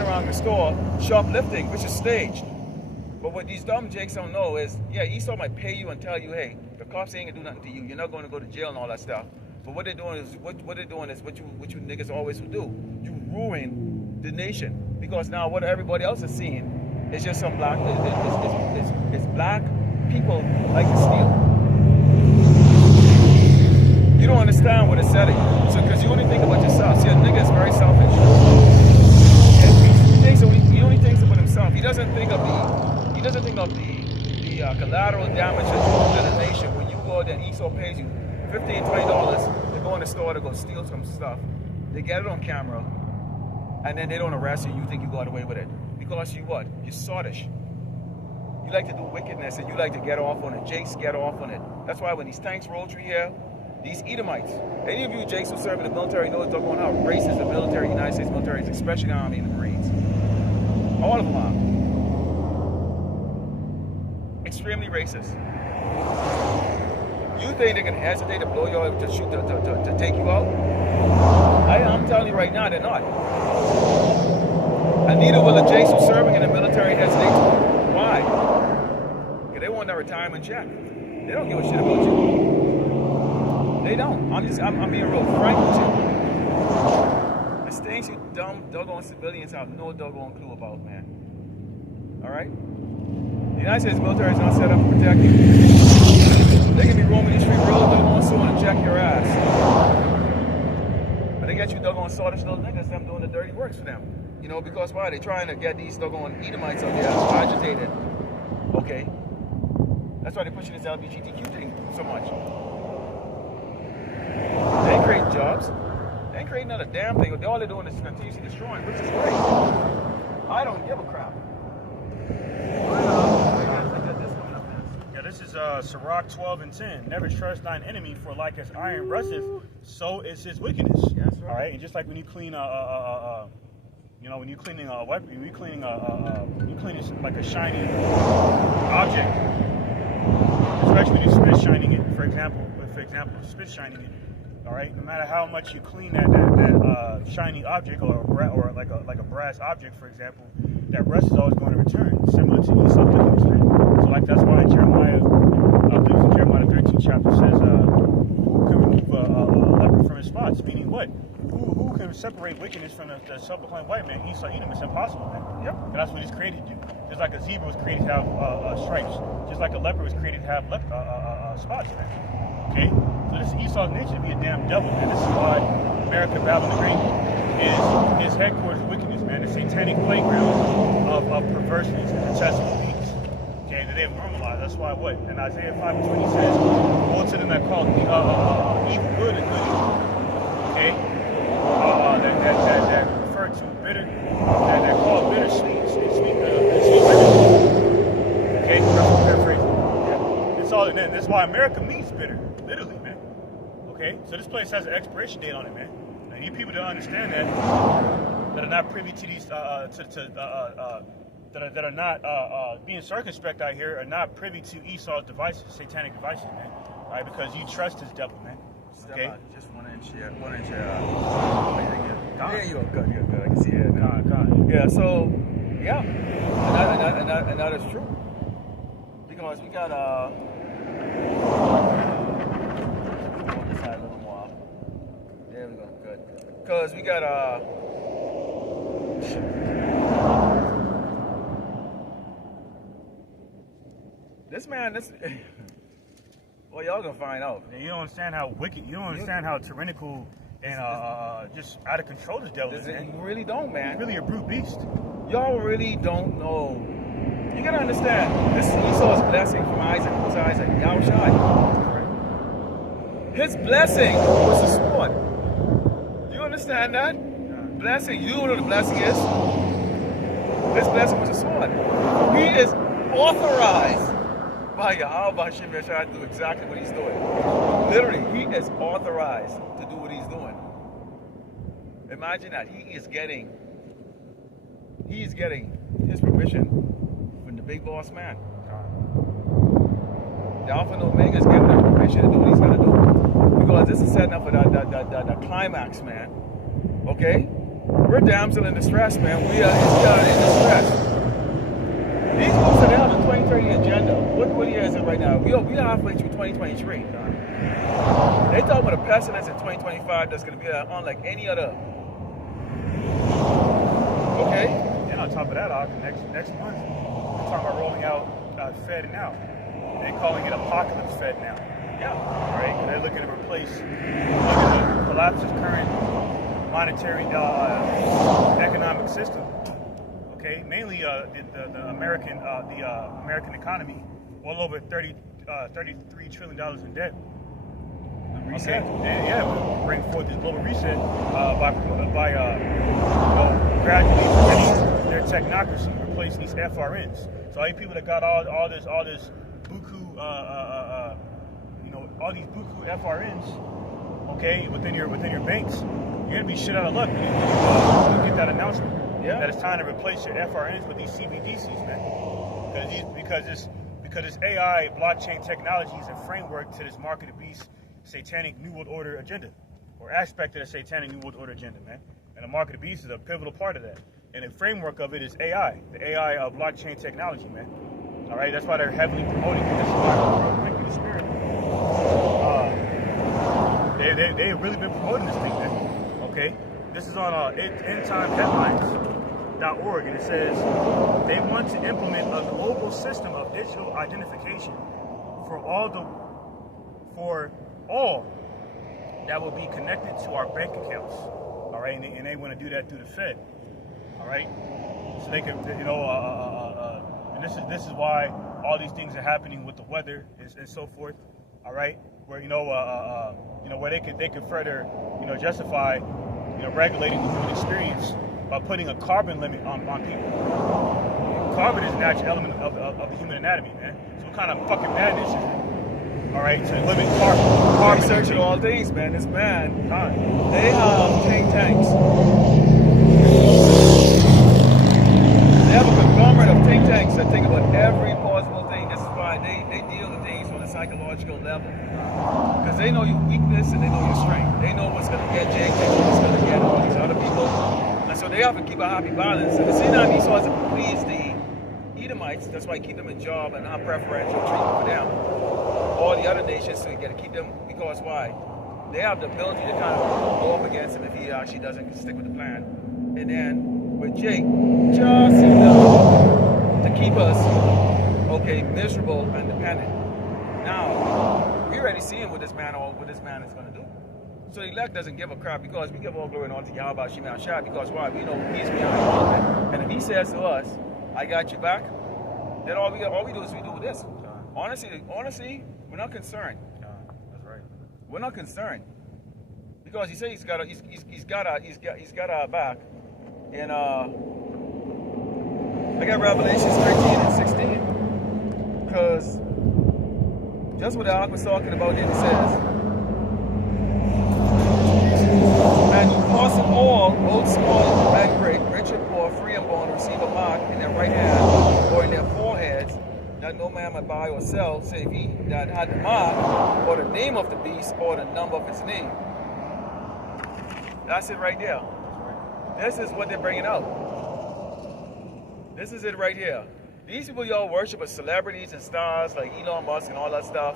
around the store shoplifting, which is staged. But what these dumb Jakes don't know is, yeah, Esau might pay you and tell you, hey, the cops ain't gonna do nothing to you. You're not going to go to jail and all that stuff. But what they're doing is what you niggas always would do. You ruin the nation because now what everybody else is seeing is just some black. It's black people like to steal. You don't understand what it's setting. So because you only think about yourself. See, a nigga is very selfish. He only thinks about himself. He doesn't think of the collateral damage to the nation when you go there and Esau pays you $15, $20 to go in the store to go steal some stuff. They get it on camera, and then they don't arrest you. You think you got away with it because you what? You're sottish. You like to do wickedness and you like to get off on it. Jakes get off on it. That's why when these tanks roll through here, these Edomites, any of you Jakes who serve in the military know what's going on. Racist the military, United States military, especially the Army and the Marines. All of them are. Extremely racist. You think they can hesitate to blow you up, to shoot, to take you out? I'm telling you right now, they're not. And neither will the Jakes who serving in the military hesitate to. Why? Because they want that retirement check. They don't give a shit about you. They don't. I'm being real frank with you. There's things you dumb, doggone civilians have no doggone clue about, man. Alright? The United States military is not set up to protect you. They can be roaming the street real doggone so and check your ass. But they get you doggone sawdish little niggas, them doing the dirty works for them. You know, because why? They're trying to get these doggone Edomites out there agitated. Okay? That's why they're pushing this LGBTQ thing so much. They ain't creating jobs. They ain't creating another damn thing. All they're doing is continuously destroying, which is great. I don't give a crap. Yeah, this is Sirach 12:10. Never trust thine enemy, for like as iron rusteth, so is his wickedness. That's right. All right, and just like when you clean when you're cleaning a weapon, when you're cleaning like a shiny object, especially when you're spit shining it. For example, spit shining it. All right, no matter how much you clean that shiny object or like a brass object, for example, that rust is always going to return, similar to Esau's difference. So like that's why Jeremiah, I believe it's in Jeremiah the 13th chapter says, who can remove a leopard from his spots? Meaning what? Who can separate wickedness from the self-proclaimed white man? Esau, Edom, it's impossible, man. Yep. And that's what he's created to do. Just like a zebra was created to have stripes, just like a leopard was created to have spots, man. Okay? So this is Esau's nature to be a damn devil, man. This is why America, Babylon the Great, is headquarters of wickedness, man. The satanic playground of perversions and detestable deeds. Okay, that they've normalized. That's why what? In Isaiah 5:20 says, woe to them that call evil good and good evil. Okay? That refer to bitter, that call bitter sweet bitter. Okay? Paraphrasing. Yeah. That's all. That's why America means bitter. Literally, man. Okay? So this place has an expiration date on it, man. I need people to understand that are not privy to these that are not being circumspect out here, are not privy to Esau's devices, satanic devices, man. All right, because you trust this devil, man. Okay. Just 1 inch here. 1 inch here. There you go. Good. I can see it. God. Yeah. So, yeah, and that is true because we got on this side a little more. There we go. Good. Because we got this man. Well, y'all gonna find out. You don't understand how wicked. You don't understand how tyrannical and just out of control this devil is, man. You really don't, man. He's really a brute beast. Y'all really don't know. You gotta understand. This is Esau's blessing from Isaac. Who's Isaac? Yahushua. His blessing was a sword. Do you understand that? Blessing. You know what the blessing is? This blessing was a sword. He is authorized by Yahweh to do exactly what he's doing. Literally, he is authorized to do what he's doing. Imagine that. He is getting his permission from the big boss man. The Alpha and Omega is giving him permission to do what he's gonna do. Because this is setting up for the climax, man. Okay? We're damsel in distress, man. We are in distress. These folks are on the 2030 agenda. What year is it right now? We are halfway through 2023. They talk about a pestilence in 2025 that's going to be unlike any other. Okay? And on top of that, next month, we're talking about rolling out Fed Now. They're calling it Apocalypse Fed Now. Yeah. Right? They're looking to collapse its current monetary economic system. Okay, mainly the American economy, well over $33 trillion in debt. Reset. Okay. Yeah, bring forth this global reset by gradually preventing their technocracy, replacing these FRNs. So all you people that got all this buku, all these buku FRNs, okay, within your banks, you're gonna be shit out of luck when you get that announcement. Yeah. That it's time to replace your FRNs with these CBDCs, man. Because this AI blockchain technology is a framework to this market of beast satanic New World Order agenda, or aspect of the satanic New World Order agenda, man. And the market of beast is a pivotal part of that. And the framework of it is AI, the AI blockchain technology, man. All right, that's why they're heavily promoting it. This is why Thank you, the Spirit. They've really been promoting this thing, man. Okay. This is on endtimeheadlines.org, and it says they want to implement a global system of digital identification for all that will be connected to our bank accounts. All right, and they want to do that through the Fed. All right, so they can, and this is why all these things are happening with the weather and so forth. All right, where where they could further justify regulating the human experience by putting a carbon limit on people. Carbon is a natural element of the human anatomy, man. So what kind of fucking madness is it? All right, to limit carbon. Researching all things, man. This man, they have think tanks. They have a conglomerate of think tanks that think about every possible thing. This is why they deal with things from the psychological level. Because they know your weakness and they know your strength. They know what's going to get Jake, they know what's going to get all these other people. And so they have to keep a happy balance. And the Sinai Esau to please the Edomites, that's why I keep them in job and have preferential treatment for them. All the other nations, so you got to keep them, because why? They have the ability to kind of go up against him if he actually doesn't stick with the plan. And then with Jake, just enough to keep us, okay, miserable and dependent. Now, we already seeing what this man is going to do. So the elect doesn't give a crap, because we give all glory and honor to Yahweh Shem Yahshua, because why? We know he's behind all of it. And if he says to us, I got you back, then all we do is we do this. Honestly, we're not concerned. That's right. We're not concerned, because he said he's got our back. And I got Revelations 13 and 16, because just what the Ark was talking about here, it says, and you cause them all, both small and great, rich and poor, free and bond, receive a mark in their right hand or in their foreheads, that no man might buy or sell, save he that had the mark, or the name of the beast, or the number of his name. That's it right there. This is what they're bringing out. This is it right here. These people y'all worship as celebrities and stars like Elon Musk and all that stuff.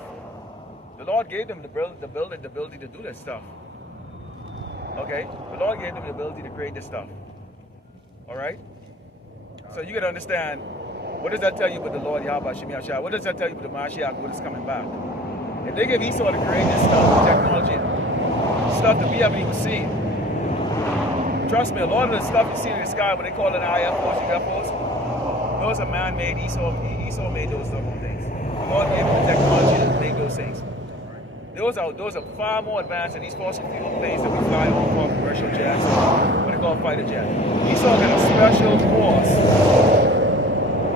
The Lord gave them the ability to do this stuff. Okay? The Lord gave them the ability to create this stuff. Alright? So you gotta understand, what does that tell you about the Lord Yahweh Shem Yahshua? What does that tell you about the Mashiach, what is coming back? If they give Esau to create this stuff, technology, stuff that we haven't even seen. Trust me, a lot of the stuff you see in the sky, what they call it IFOs, UFOs, those are man-made. Esau made those things. The Lord gave them the technology to make those things. Those are far more advanced than these fossil fuel planes that we fly on called commercial jets, what they call fighter jet. Esau got a special force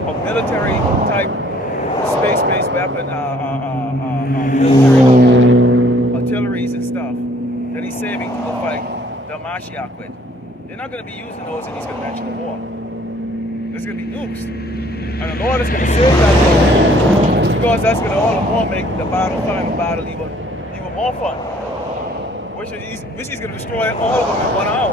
of military type space-based weapon, military artilleries and stuff that he's saving to go fight the Mashiach with. They're not going to be using those in these conventional war. There's going to be nukes. And the Lord is going to save that thing, because that's going to all the more make the final battle even more fun. Which he's going to destroy all of them in 1 hour.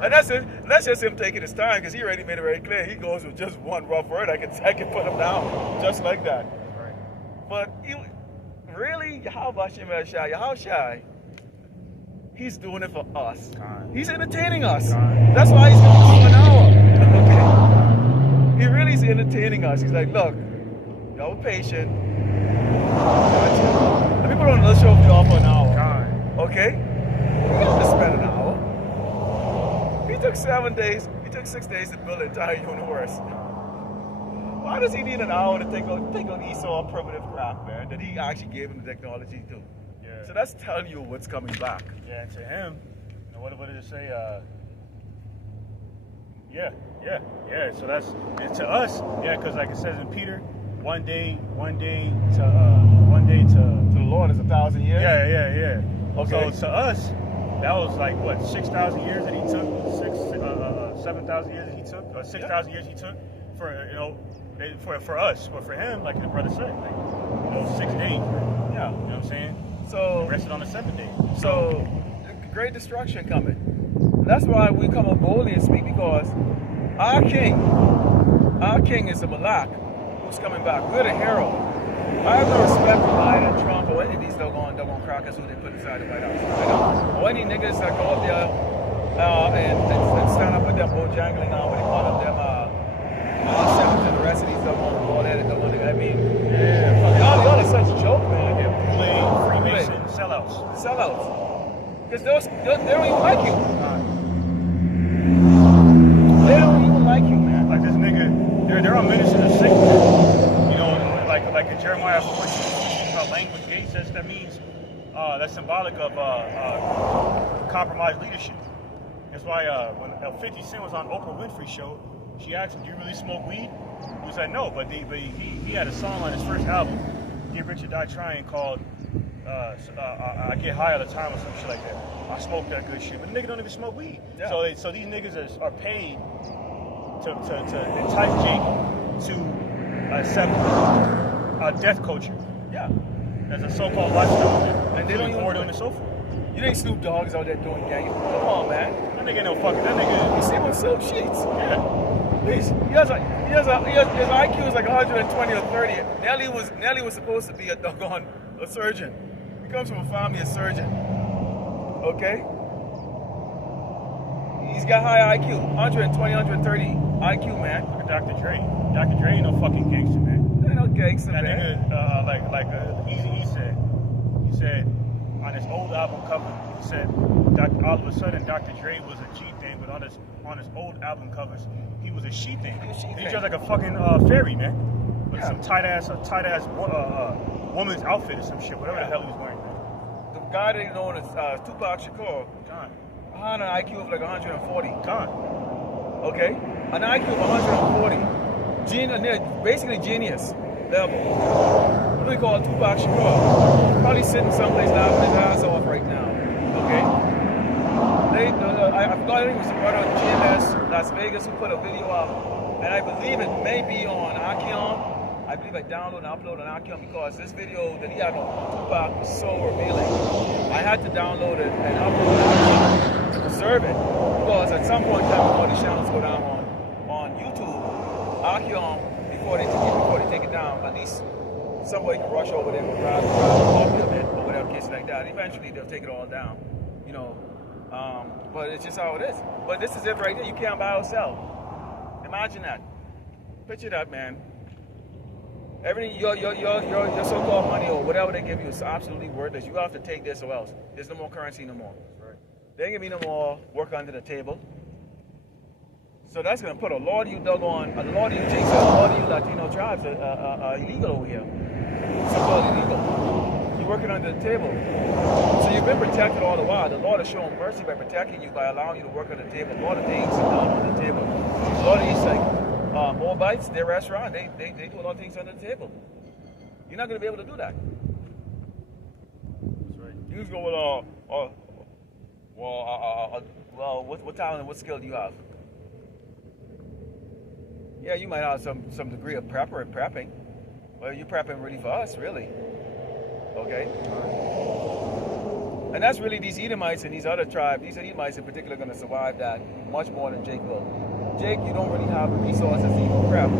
And that's just him taking his time, because he already made it very clear. He goes with just one rough word. I can put him down just like that. Right. But really, Yahweh Shem Yahshua, he's doing it for us. He's entertaining us. That's why he's going to do 1 hour. Okay. He really is entertaining us. He's like, look, y'all were patient. Let me put on another show for y'all for 1 hour. Okay? We got to spend 1 hour. He took 7 days. He took 6 days to build the entire universe. Why does he need 1 hour to take on Esau primitive crap, man, that he actually gave him the technology to? Yeah. So that's telling you what's coming back. Yeah, and to him, you know, what did it say? Yeah. So that's to us. Yeah, because like it says in Peter, one day to the Lord is 1,000 years. Yeah. Okay. So to us, that was like what, 6,000 years that he took, 7,000 years that he took, or 6,000 years he took for for us, but for him, like the brother said, like 6 days. Yeah. You know what I'm saying? So rested on the 7th day. So great destruction coming. That's why we come up boldly and speak, because our king is a Malak who's coming back. We're the hero. I have no respect for Biden, Trump, or any of these doggone crackers who they put inside the White House. Or any niggas that go up there and stand up with their bojangling on when they call up them senators and the rest of these doggone bald-headed doggone. I mean, y'all are such a joke, man. Freemason sellouts. Because they don't even like you. They don't even like you, man. Like this nigga, they're on ministers of sickness. You know, like in Jeremiah 14, language gate says that means that's symbolic of compromised leadership. That's why when 50 Cent was on Oprah Winfrey's show, she asked him, "Do you really smoke weed?" He said no, but he had a song on his first album, Get Rich or Die Trying, called I Get High all the time or some shit like that. I smoke that good shit, but the nigga don't even smoke weed. Yeah. So these niggas are paid to entice Jake to accept death culture. Yeah. As a so-called lifestyle. And they don't even boredom and so forth. You think Snoop Dogg is out there doing gang? Come on, man. That nigga no fucking. That nigga. You see him on silk sheets. Yeah. Please. His IQ is like 120 or 30. Nelly was supposed to be a surgeon. He comes from a family of surgeons. Okay? He's got high IQ. 120, 130 IQ, man. Look at Dr. Dre. Dr. Dre ain't no fucking gangster, man. Ain't no gangster, That man. nigga, like Eazy-E said. He said on his old album cover, he said all of a sudden Dr. Dre was a G thing, but on his old album covers, he was a she thing. He dressed like a fucking fairy, man. With some tight ass woman's outfit or some shit, whatever the hell he was wearing, man. The guy that known as Tupac Shakur Gone. had an IQ of like 140. Gone. Okay? An IQ of 140. Basically genius level. What do we call Tupac Shakur? Probably sitting someplace laughing his ass off right now. Okay? I forgot, I think it was the brother of GMS Las Vegas who put a video up, and I believe it may be on Akion. I believe I downloaded and uploaded on Akion because this video that he had on Tupac was so revealing. I had to download it and upload it to preserve it, because at some point in time before these channels go down on YouTube, Akion, before they take it down, at least somebody can rush over there and grab a copy of it or whatever case like that. Eventually they'll take it all down, you know. But it's just how it is. But this is it right here. You can't buy or sell. Imagine that. Picture that, man. Everything your so-called money or whatever they give you is absolutely worthless. You have to take this or else. There's no more currency no more. Right. They ain't give me no more work under the table. So that's gonna put a lot of you doggone, a lot of you Jinx, a lot of you Latino tribes are illegal over here. So-called illegal. You're working under the table. So you've been protected all the while. The Lord has shown mercy by protecting you, by allowing you to work on the table. A lot of things are done on the table. A lot of these, like Moabites, their restaurant, they do a lot of things under the table. You're not going to be able to do that. That's right. You just go with, what talent and what skill do you have? Yeah, you might have some degree of prepping. Well, you're prepping really for us, really. Okay? And that's really these Edomites and these other tribes, these Edomites in particular, are going to survive that much more than Jake will. Jake, you don't really have the resources to even prep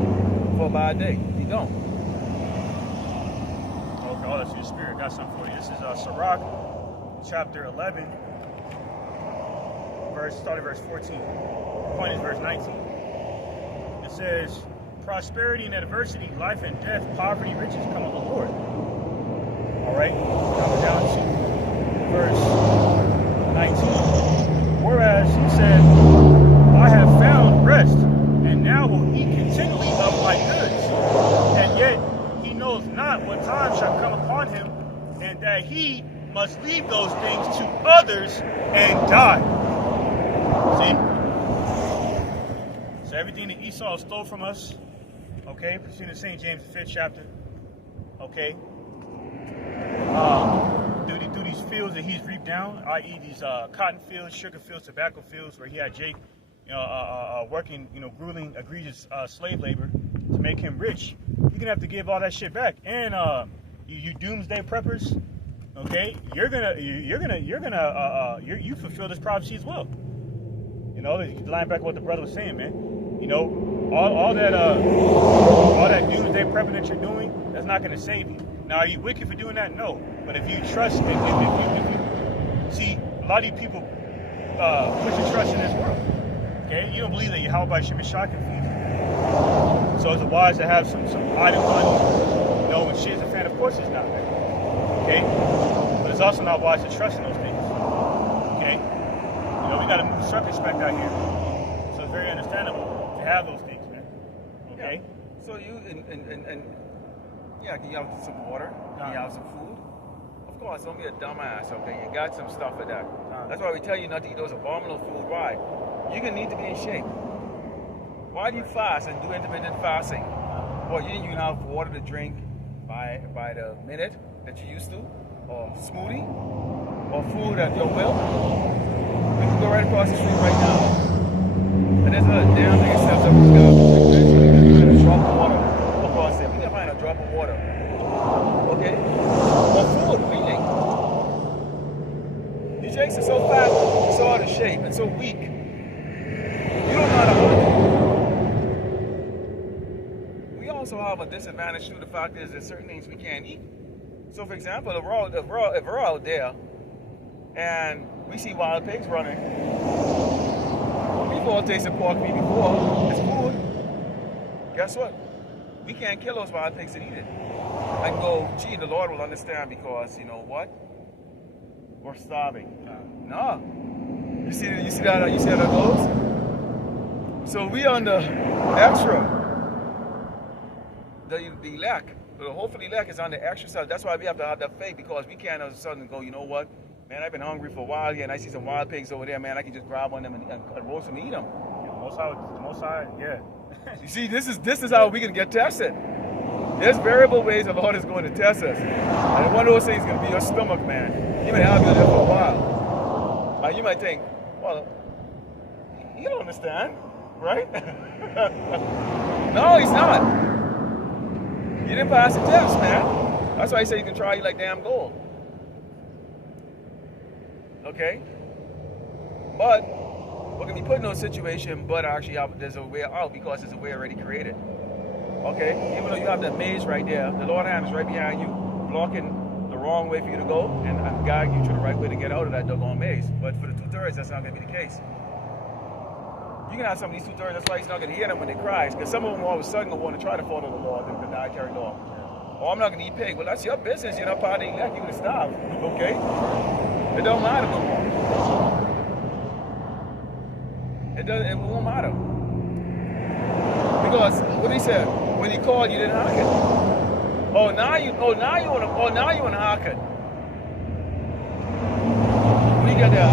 for a bad day. You don't. Okay, oh, that's your spirit. Got something for you. This is Sirach, chapter 11, starting verse 14. The point is verse 19. It says, prosperity and adversity, life and death, poverty, riches come of the Lord. All right, coming down to verse 19. Whereas he said, I have found rest, and now will eat continually of my goods. And yet he knows not what time shall come upon him, and that he must leave those things to others and die. See? So everything that Esau stole from us, okay, seen in St. James, the 5th chapter, okay, through these fields that he's reaped down, i.e. these cotton fields, sugar fields, tobacco fields, where he had Jake working, grueling, egregious slave labor to make him rich. You're gonna have to give all that shit back. And you doomsday preppers, okay, you fulfill this prophecy as well. Line back what the brother was saying, man. All that doomsday prepping that you're doing, that's not gonna save you. Now, are you wicked for doing that? No. But if you trust, if you see, a lot of you people put your trust in this world. Okay, you don't believe that Yahweh should be shocking for you. So is it wise to have some idle money? When shit isn't fan, of course it's not. Okay, but it's also not wise to trust in those things. Okay, we got to move circumspect out here, so it's very understandable to have those things, man. Okay. Yeah. So you can you have some water? Can you have some food? Of course, don't be a dumbass, okay? You got some stuff for that. That's why we tell you not to eat those abominable food. Why? You're going to need to be in shape. Why do you fast and do intermittent fasting? Well, you didn't even have water to drink by the minute that you used to, or smoothie, or food at your will. We can go right across the street right now. And there's a damn thing that steps up and goes, a drop of water across there. We can find a drop drop of water. Okay? Or food, really. These jakes are so fat, so out of shape, and so weak. You don't know how to hunt. We also have a disadvantage too. The fact is there's certain things we can't eat. So for example, if we're out there and we see wild pigs running, we've all tasted pork meat before, it's food. Guess what? We can't kill those wild pigs and eat it. And go, gee, the Lord will understand because, you know what? We're starving. No. You see how that goes? So we on the extra, the lack. Hopefully lack is on the extra side. That's why we have to have that faith, because we can't all of a sudden go, you know what? Man, I've been hungry for a while here and I see some wild pigs over there, man, I can just grab one of them and roast them and eat them. The most high, yeah. You see, this is how we can get tested. There's variable ways the Lord is going to test us. And one of those things is going to be your stomach, man. He may have you there for a while. You might think, well, you don't understand, right? No, he's not. You didn't pass the test, man. That's why he said you can try you like damn gold. Okay? But we're going to be put in no situation, but actually there's a way out, because there's a way already created. Okay? Even though you have that maze right there, the Lord hand is right behind you, blocking the wrong way for you to go, and guiding you to the right way to get out of that doggone maze. But for the 2/3, that's not going to be the case. You can have some of these 2/3, that's why he's not going to hear them when they cry, because some of them all of a sudden will want to try to follow the law, the dietary law. Oh, I'm not going to eat pig. Well, that's your business. You're not part of the elect. You're going to starve. Okay? It don't matter no more. It won't matter. Because what he said, when he called, you didn't hearken. Now you want to hearken. When you get there,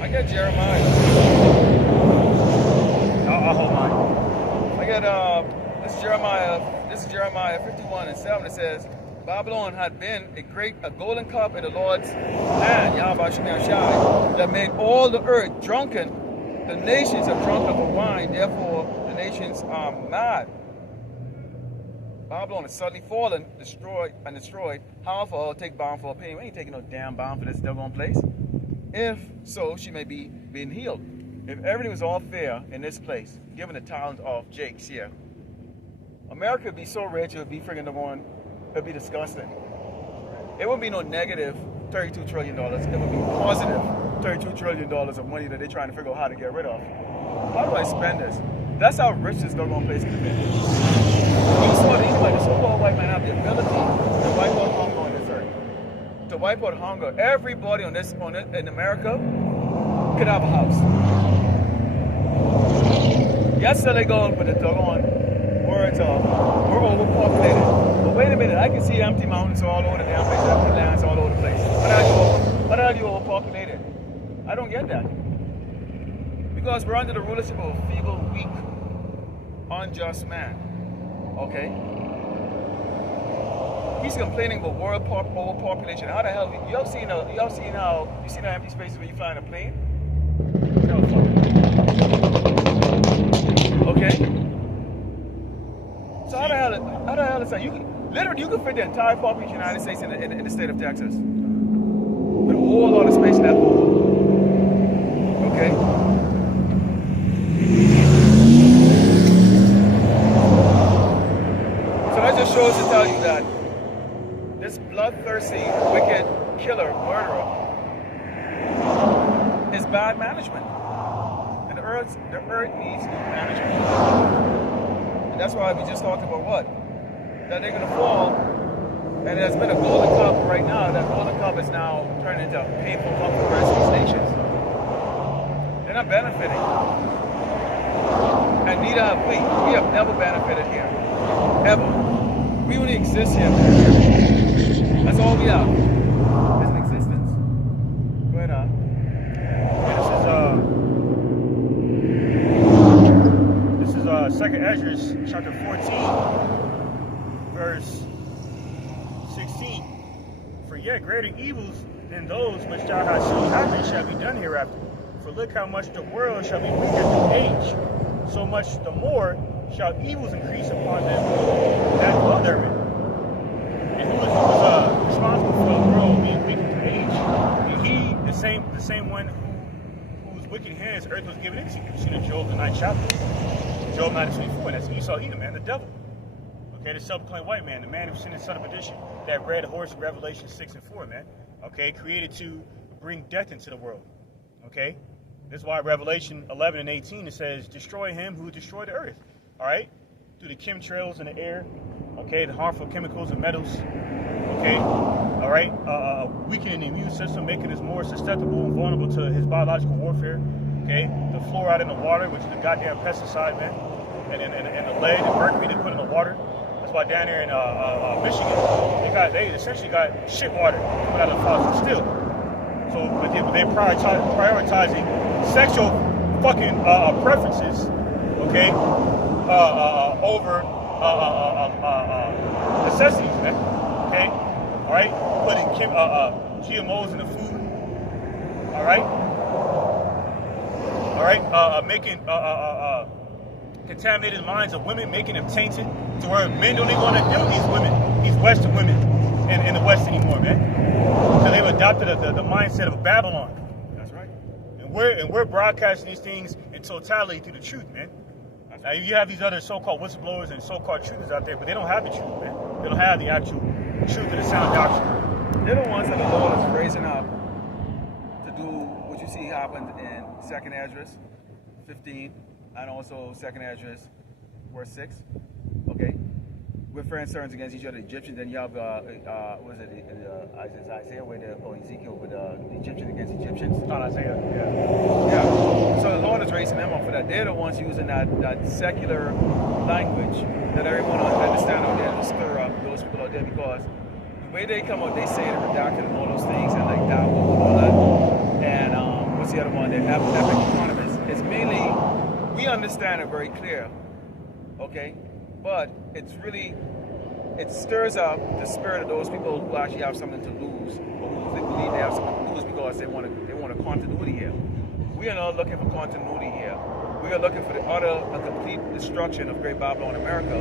I got Jeremiah. I'll hold mine. I got this is Jeremiah 51:7. It says, Babylon had been a golden cup in the Lord's hand, Yahweh Shai, that made all the earth drunken. The nations have drunk of the wine, therefore the nations are mad. Babylon is suddenly fallen, destroyed. However, I'll take bound for a pain. We ain't taking no damn bound for this doggone place. If so, she may be being healed. If everything was all fair in this place, given the talent of Jakes here, America would be so rich, it would be friggin' the one. It would be disgusting. It wouldn't be no negative $32 trillion. It would be positive $32 trillion of money that they're trying to figure out how to get rid of. How do I spend this? That's how rich this doggone place can be. You saw the so-called white man have the ability to wipe out hunger on this earth. To wipe out hunger. Everybody in America could have a house. Yes, so they go with the doggone words of we're overpopulated. But wait a minute, I can see empty mountains all over the damn place, empty lands all over the place. What are you overpopulated? I don't get that. Because we're under the rulership of a feeble, weak, unjust man. Okay? He's complaining about world overpopulation. How the hell? You ever seen how empty spaces when you fly in a plane? Okay? So how the hell is that? You can fit the entire population of the United States in the state of Texas. With a whole lot of space left over. Okay? So that just shows to tell you that this bloodthirsty, wicked killer, murderer is bad management. And the earth needs management. And that's why we just talked about what? That they're going to fall. And there's been a golden cup right now. That golden cup is now turned into a painful cup for the rest of these nations. They're not benefiting. And neither have we. We have never benefited here. Ever. We only exist here. That's all we have. Is an existence. Go ahead, This is 2nd Ezra, chapter 14, verse 16. For yet greater evils than those which thou hast seen happen shall be done hereafter. For look how much the world shall be weaker through age, so much the more shall evils increase upon them that dwell therein. And who was responsible for the world being weaker through age? And he, the same one whose wicked hands earth was given into. You've seen in Job the 9th chapter, Job 9:24. That's Esau, Edom, man, the devil. Okay, the self-proclaimed white man, the man who sinned in son of perdition, that red horse in Revelation 6:4, man. Okay, created to bring death into the world. Okay, this is why Revelation 11:18 it says, "Destroy him who destroyed the earth." All right, through the chemtrails in the air. Okay, the harmful chemicals and metals. Okay, all right, weakening the immune system, making us more susceptible and vulnerable to his biological warfare. Okay, the fluoride in the water, which is a goddamn pesticide, man, and the lead and mercury they put in the water. That's why down there in Michigan, they essentially got shit water coming out of the faucet still. So, but they're prioritizing sexual fucking preferences, okay, over necessities, man. Okay, all right, putting GMOs in the food. All right, making contaminated minds of women, making them tainted to where men don't even want to deal with these women, these Western women in the West anymore, man. Because they've adopted the mindset of Babylon. That's right. And we're broadcasting these things in totality through the truth, man. Now you have these other so-called whistleblowers and so-called truthers out there, but they don't have the truth, man. They don't have the actual truth of the sound doctrine. They're the ones that the Lord is raising up to do what you see happened in 2nd Esdras 15 and also 2nd Esdras verse 6. Okay, we're friends against each other, Egyptians. Then you have what is it? Isaiah or Ezekiel with the Egyptians against Egyptians. Not Isaiah, yeah. Yeah. So the Lord is raising them up for that. They're the ones using that secular language that everyone understands out there to stir up those people out there, because the way they come out, they say they're redacted and all those things, and like that and all that. And what's the other one? They're epic economists. It's mainly, we understand it very clear, okay? But it's really, it stirs up the spirit of those people who actually have something to lose, or who they believe they have something to lose because they want a continuity here. We are not looking for continuity here. We are looking for the utter and complete destruction of Great Babylon, America.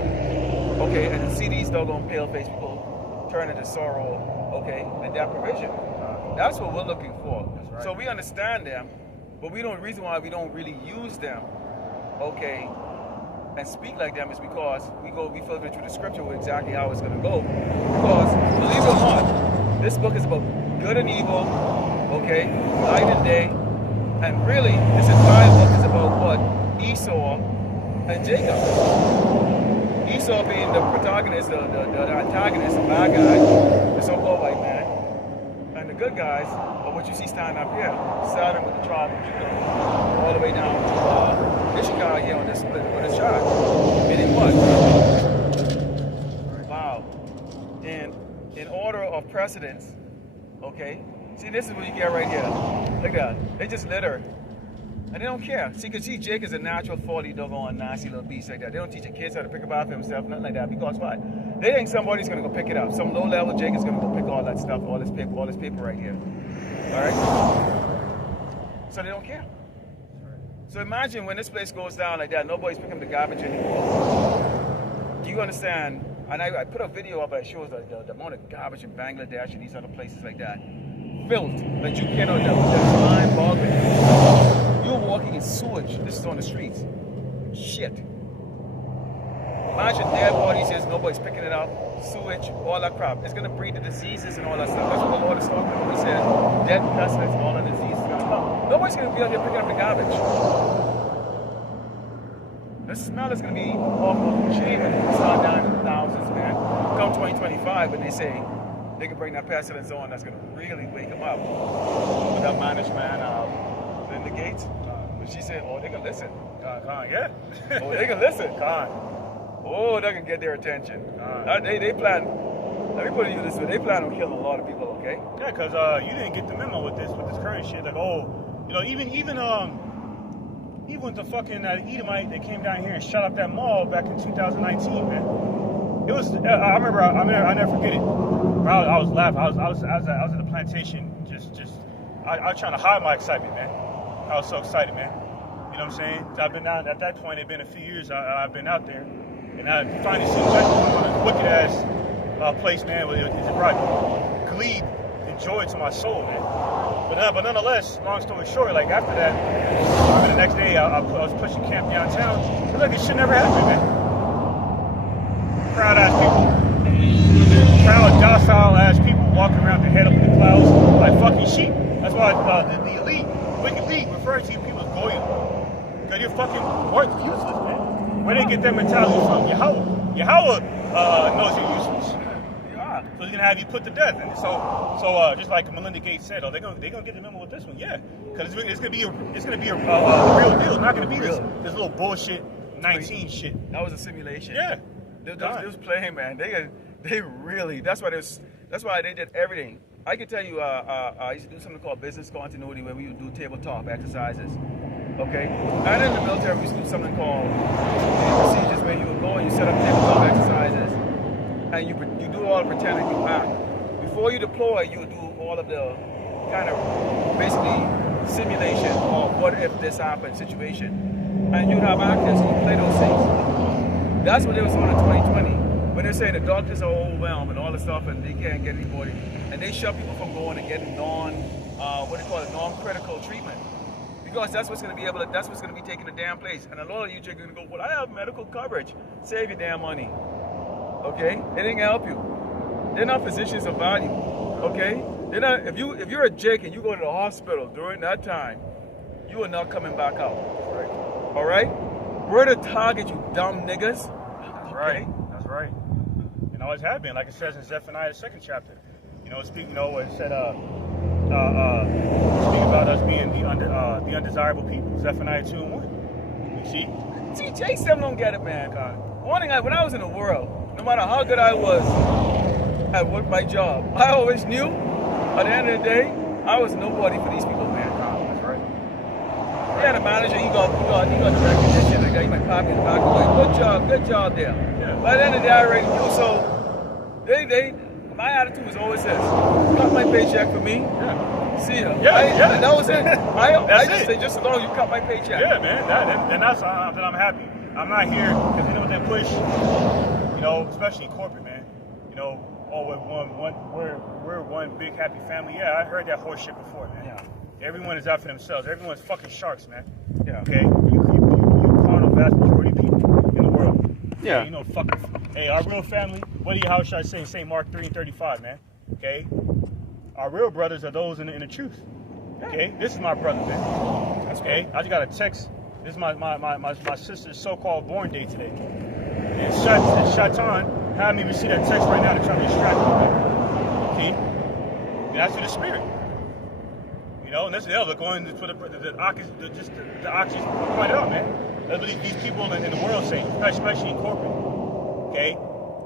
Okay, and to see these doggone pale-faced people turn into sorrow, okay, and deprivation. That's what we're looking for. Right. So we understand them, but the reason why we don't really use them, okay, and speak like them is because we filter through the scripture with exactly how it's going to go. Because, believe it or not, this book is about good and evil, okay, night and day, and really, this entire book is about what? Esau and Jacob. Esau being the protagonist, the antagonist, the bad guy, the so-called white man, and the good guys are what you see standing up here, starting with the tribe of Judah, all the way down to Issachar here on this chart. Meaning what? Wow. In order of precedence, okay? See, this is what you get right here. Look at that. They just litter. And they don't care. See, because Jake is a natural 40 doggone nasty little beast like that. They don't teach the kids how to pick up after himself, nothing like that. Because what? They think somebody's going to go pick it up. Some low-level Jake is going to go pick all that stuff, all this paper right here. All right? So they don't care. So imagine when this place goes down like that, nobody's picking up the garbage anymore. Do you understand? And I put a video up that shows the amount of garbage in Bangladesh and these other places like that. Filth that you cannot, that's mind-boggling. You're walking in sewage. This is on the streets. Shit. Imagine dead bodies is nobody's picking it up. Sewage, all that crap. It's gonna breed the diseases and all that stuff. That's what the Lord is talking about. He said, death, pestilence, all the diseases gonna come. Nobody's gonna be out here picking up the garbage. The smell is gonna be off the chain when it's not down to the thousands, man. Come 2025, but they say they can bring that pestilence on that's going to really wake them up. With that management, Linda Gates, but she said, oh, they can listen. Yeah. Oh, they can listen. Oh, they can get their attention. They plan, let me put it this way, they plan on killing a lot of people, okay? Yeah, because you didn't get the memo with this current shit. Like, oh, you know, even with the fucking Edomite that came down here and shot up that mall back in 2019, man. It was. I remember. I never forget it. I was laughing. I was at the plantation. I was trying to hide my excitement, man. I was so excited, man. You know what I'm saying? I've been out at that point. It's been a few years. I've been out there, and I finally seen a wicked ass place, man. It brought glee and joy to my soul, man. But nonetheless, long story short, like after that, the next day I was pushing camp downtown. But like, this shit never happened, man. Proud ass people, proud docile ass people walking around their head up in the clouds like fucking sheep. That's why the elite, wicked elite, refers to you people as goyim. Because you're fucking useless, man. Where they get that mentality from? Yahweh knows you're useless. So he's gonna have you put to death. And so just like Melinda Gates said, they're gonna get the memo with this one, yeah. Because it's gonna be a real deal. It's not gonna be this little bullshit 19 shit. That was a simulation. Yeah. They was playing, man. They really. That's why they did everything. I can tell you, I used to do something called business continuity, where we would do tabletop exercises. Okay, and in the military we used to do something called procedures, where you would go and you set up tabletop exercises, and you do all the pretending you act. Before you deploy, you would do all of the kind of basically simulation of what if this happened situation, and you'd have actors who play those things. That's what they was doing in 2020. When they say the doctors are overwhelmed and all this stuff and they can't get anybody, and they shut people from going and getting non-critical treatment. Because that's what's going to be taking the damn place. And a lot of you are going to go, well, I have medical coverage. Save your damn money. Okay? It ain't going to help you. They're not physicians of value. Okay? They're not, if you're a Jake and you go to the hospital during that time, you are not coming back out. Right. All right? We're the target, you dumb niggas. That's right. That's right. And always have been, like it says in Zephaniah, the 2nd chapter. It said, speak about us being the undesirable people. Zephaniah 2:1. You see? See, Jake still don't get it, man. One thing, when I was in the world, no matter how good I was at my job, I always knew at the end of the day, I was nobody for these people, man. That's right. Yeah, the manager, he got the recognition. Like, he might pop in the back and go, good job there. Yeah. By the end of the day, I already knew. So, my attitude was always this: cut my paycheck for me. Yeah. See ya. Yeah. That was it. I just say, just as long as you cut my paycheck. Yeah, man. That's that I'm happy. I'm not here because you know what they push. Especially in corporate, man. We're one big happy family. Yeah, I heard that horse shit before, man. Yeah. Everyone is out for themselves. Everyone's fucking sharks, man. Yeah. Okay. You carnal vast majority of people in the world. Yeah. Hey, our real family. How should I say? St. Mark 3:35, man. Okay. Our real brothers are those in the truth. Okay. This is my brother, man. That's okay. I just got a text. This is my sister's so-called born day today. And Shaitan had me receive that text right now to try to distract me, man. Okay. And that's to the spirit. And that's the other going for the oxys pointed out, man. That's what these people in the world say, especially in corporate. Okay.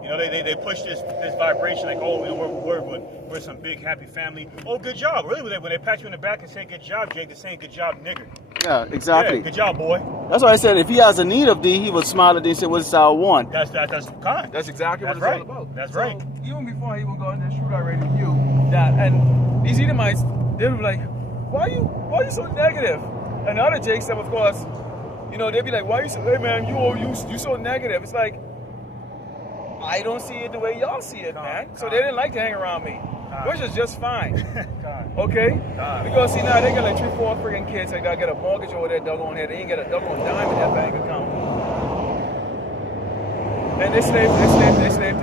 They push this vibration like, we're some big happy family. Oh, good job. Really, when they pat you in the back and say good job, Jake, they're saying good job, nigger. Yeah, exactly. Yeah, good job, boy. That's why I said if he has a need of thee, he would smile at thee and say, what is our want? That's kind. That's exactly what it's all about. That's right. Even before he would go in there, shoot, I already knew that. And these Edomites, they were like, why are you so negative? And the other Jakes, of course, they'd be like, why are you so, hey man, you so negative? It's like, I don't see it the way y'all see it, man. So they didn't like to hang around me, which is just fine. Okay? Because see now they got like 3-4 freaking kids. Like they got a mortgage over their doggone head. They ain't got a doggone dime in their bank account. And they slave to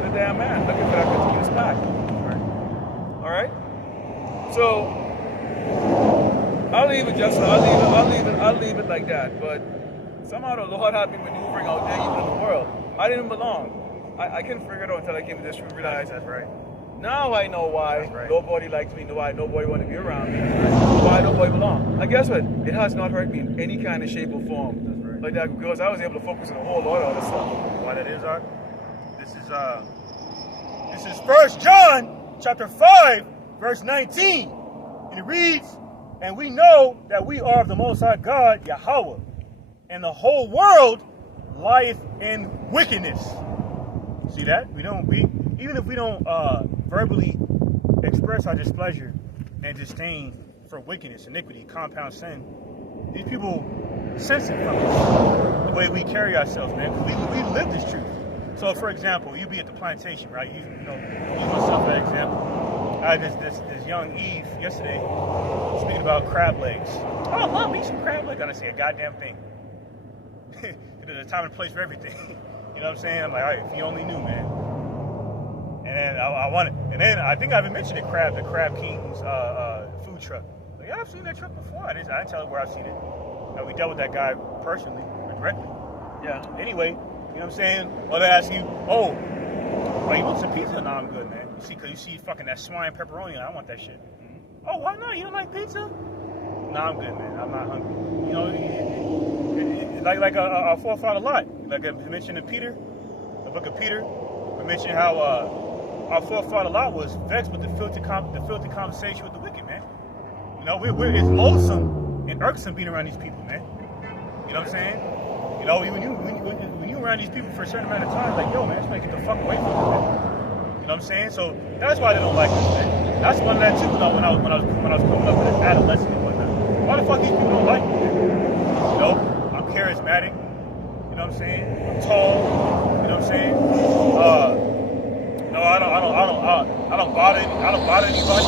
the damn man, looking for that continuous pack. All right? So I'll leave it like that. But somehow the Lord had me maneuvering out there even in the world. I didn't belong. I couldn't figure it out until I came to this room and realized that's right. Now I know why nobody likes me, why nobody wanted to be around me, why nobody belongs. And guess what? It has not hurt me in any kind of shape or form. That's right. Like that, because I was able to focus on a whole lot of other stuff. Why that is, Art? This is 1 John chapter 5, verse 19. And it reads, and we know that we are of the Most High God, Yahweh, and the whole world lieth in wickedness. See that? Even if we don't verbally express our displeasure and disdain for wickedness, iniquity, compound sin, These people sense it from us, the way we carry ourselves, man. Because we live this truth. So, for example, you be at the plantation, right? You know, use myself as an example. I had this young Eve yesterday speaking about crab legs. Oh, Mom, eat some crab legs. I didn't say a goddamn thing. There's a time and place for everything. You know what I'm saying? I'm like, all right, if you only knew, man. And then I wanted, and then I think I even mentioned the Crab King's food truck. Like, yeah, I've seen that truck before. I didn't tell her where I've seen it. We dealt with that guy personally, or directly. Yeah. Anyway, you know what I'm saying? Or they ask you, oh, you want some pizza? No, I'm good, man. You see, because you see fucking that swine pepperoni, and I want that shit. Oh, why not? You don't like pizza? No, I'm good, man. I'm not hungry. You know, like a forefather Lot. Like I mentioned in Peter, the book of Peter, we mentioned how our forefather Lot was vexed with the filthy conversation with the wicked, man. You know, it's loathsome and irksome being around these people, man. You know what I'm saying? You know, when you around these people for a certain amount of time, like, yo, man, just get the fuck away from them, man. You know what I'm saying? So that's why they don't like us, man. That's one of that too. When I was coming up with an adolescent and whatnot. Why the fuck these people don't like me, man? You know, I'm charismatic. You know what I'm saying? I'm tall. You know what I'm saying? No, I don't bother anybody.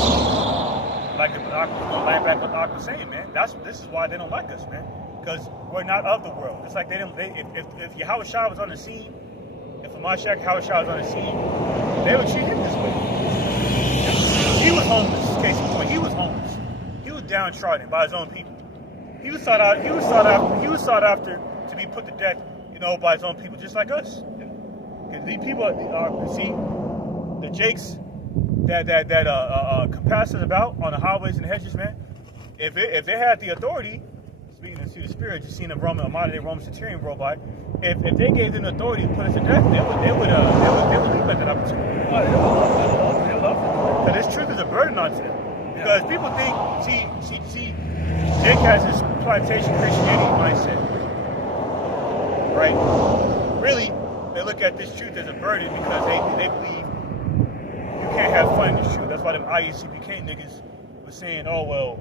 Like the back what Doc was saying, man. This is why they don't like us, man. Because we're not of the world. It's like if Yahweh Shah was on the scene, if Mashiach Yahweh Shah was on the scene, they would treat him this way. He was homeless, case in point. He was homeless. He was downtrodden by his own people. He was sought after to be put to death, you know, by his own people, just like us. Because these people see the Jakes that compass us about on the highways and hedges, man. If they had the authority, speaking to the spirit, just seeing a modern day Roman centurion roll by, if they gave them the authority to put us to death, they would leave at that opportunity. They love it. Because this truth is a burden onto them. Because people think, see, Jake has this plantation Christianity mindset, right? Really, they look at this truth as a burden because they believe you can't have fun in this truth. That's why them IUCPK niggas was saying, oh, well,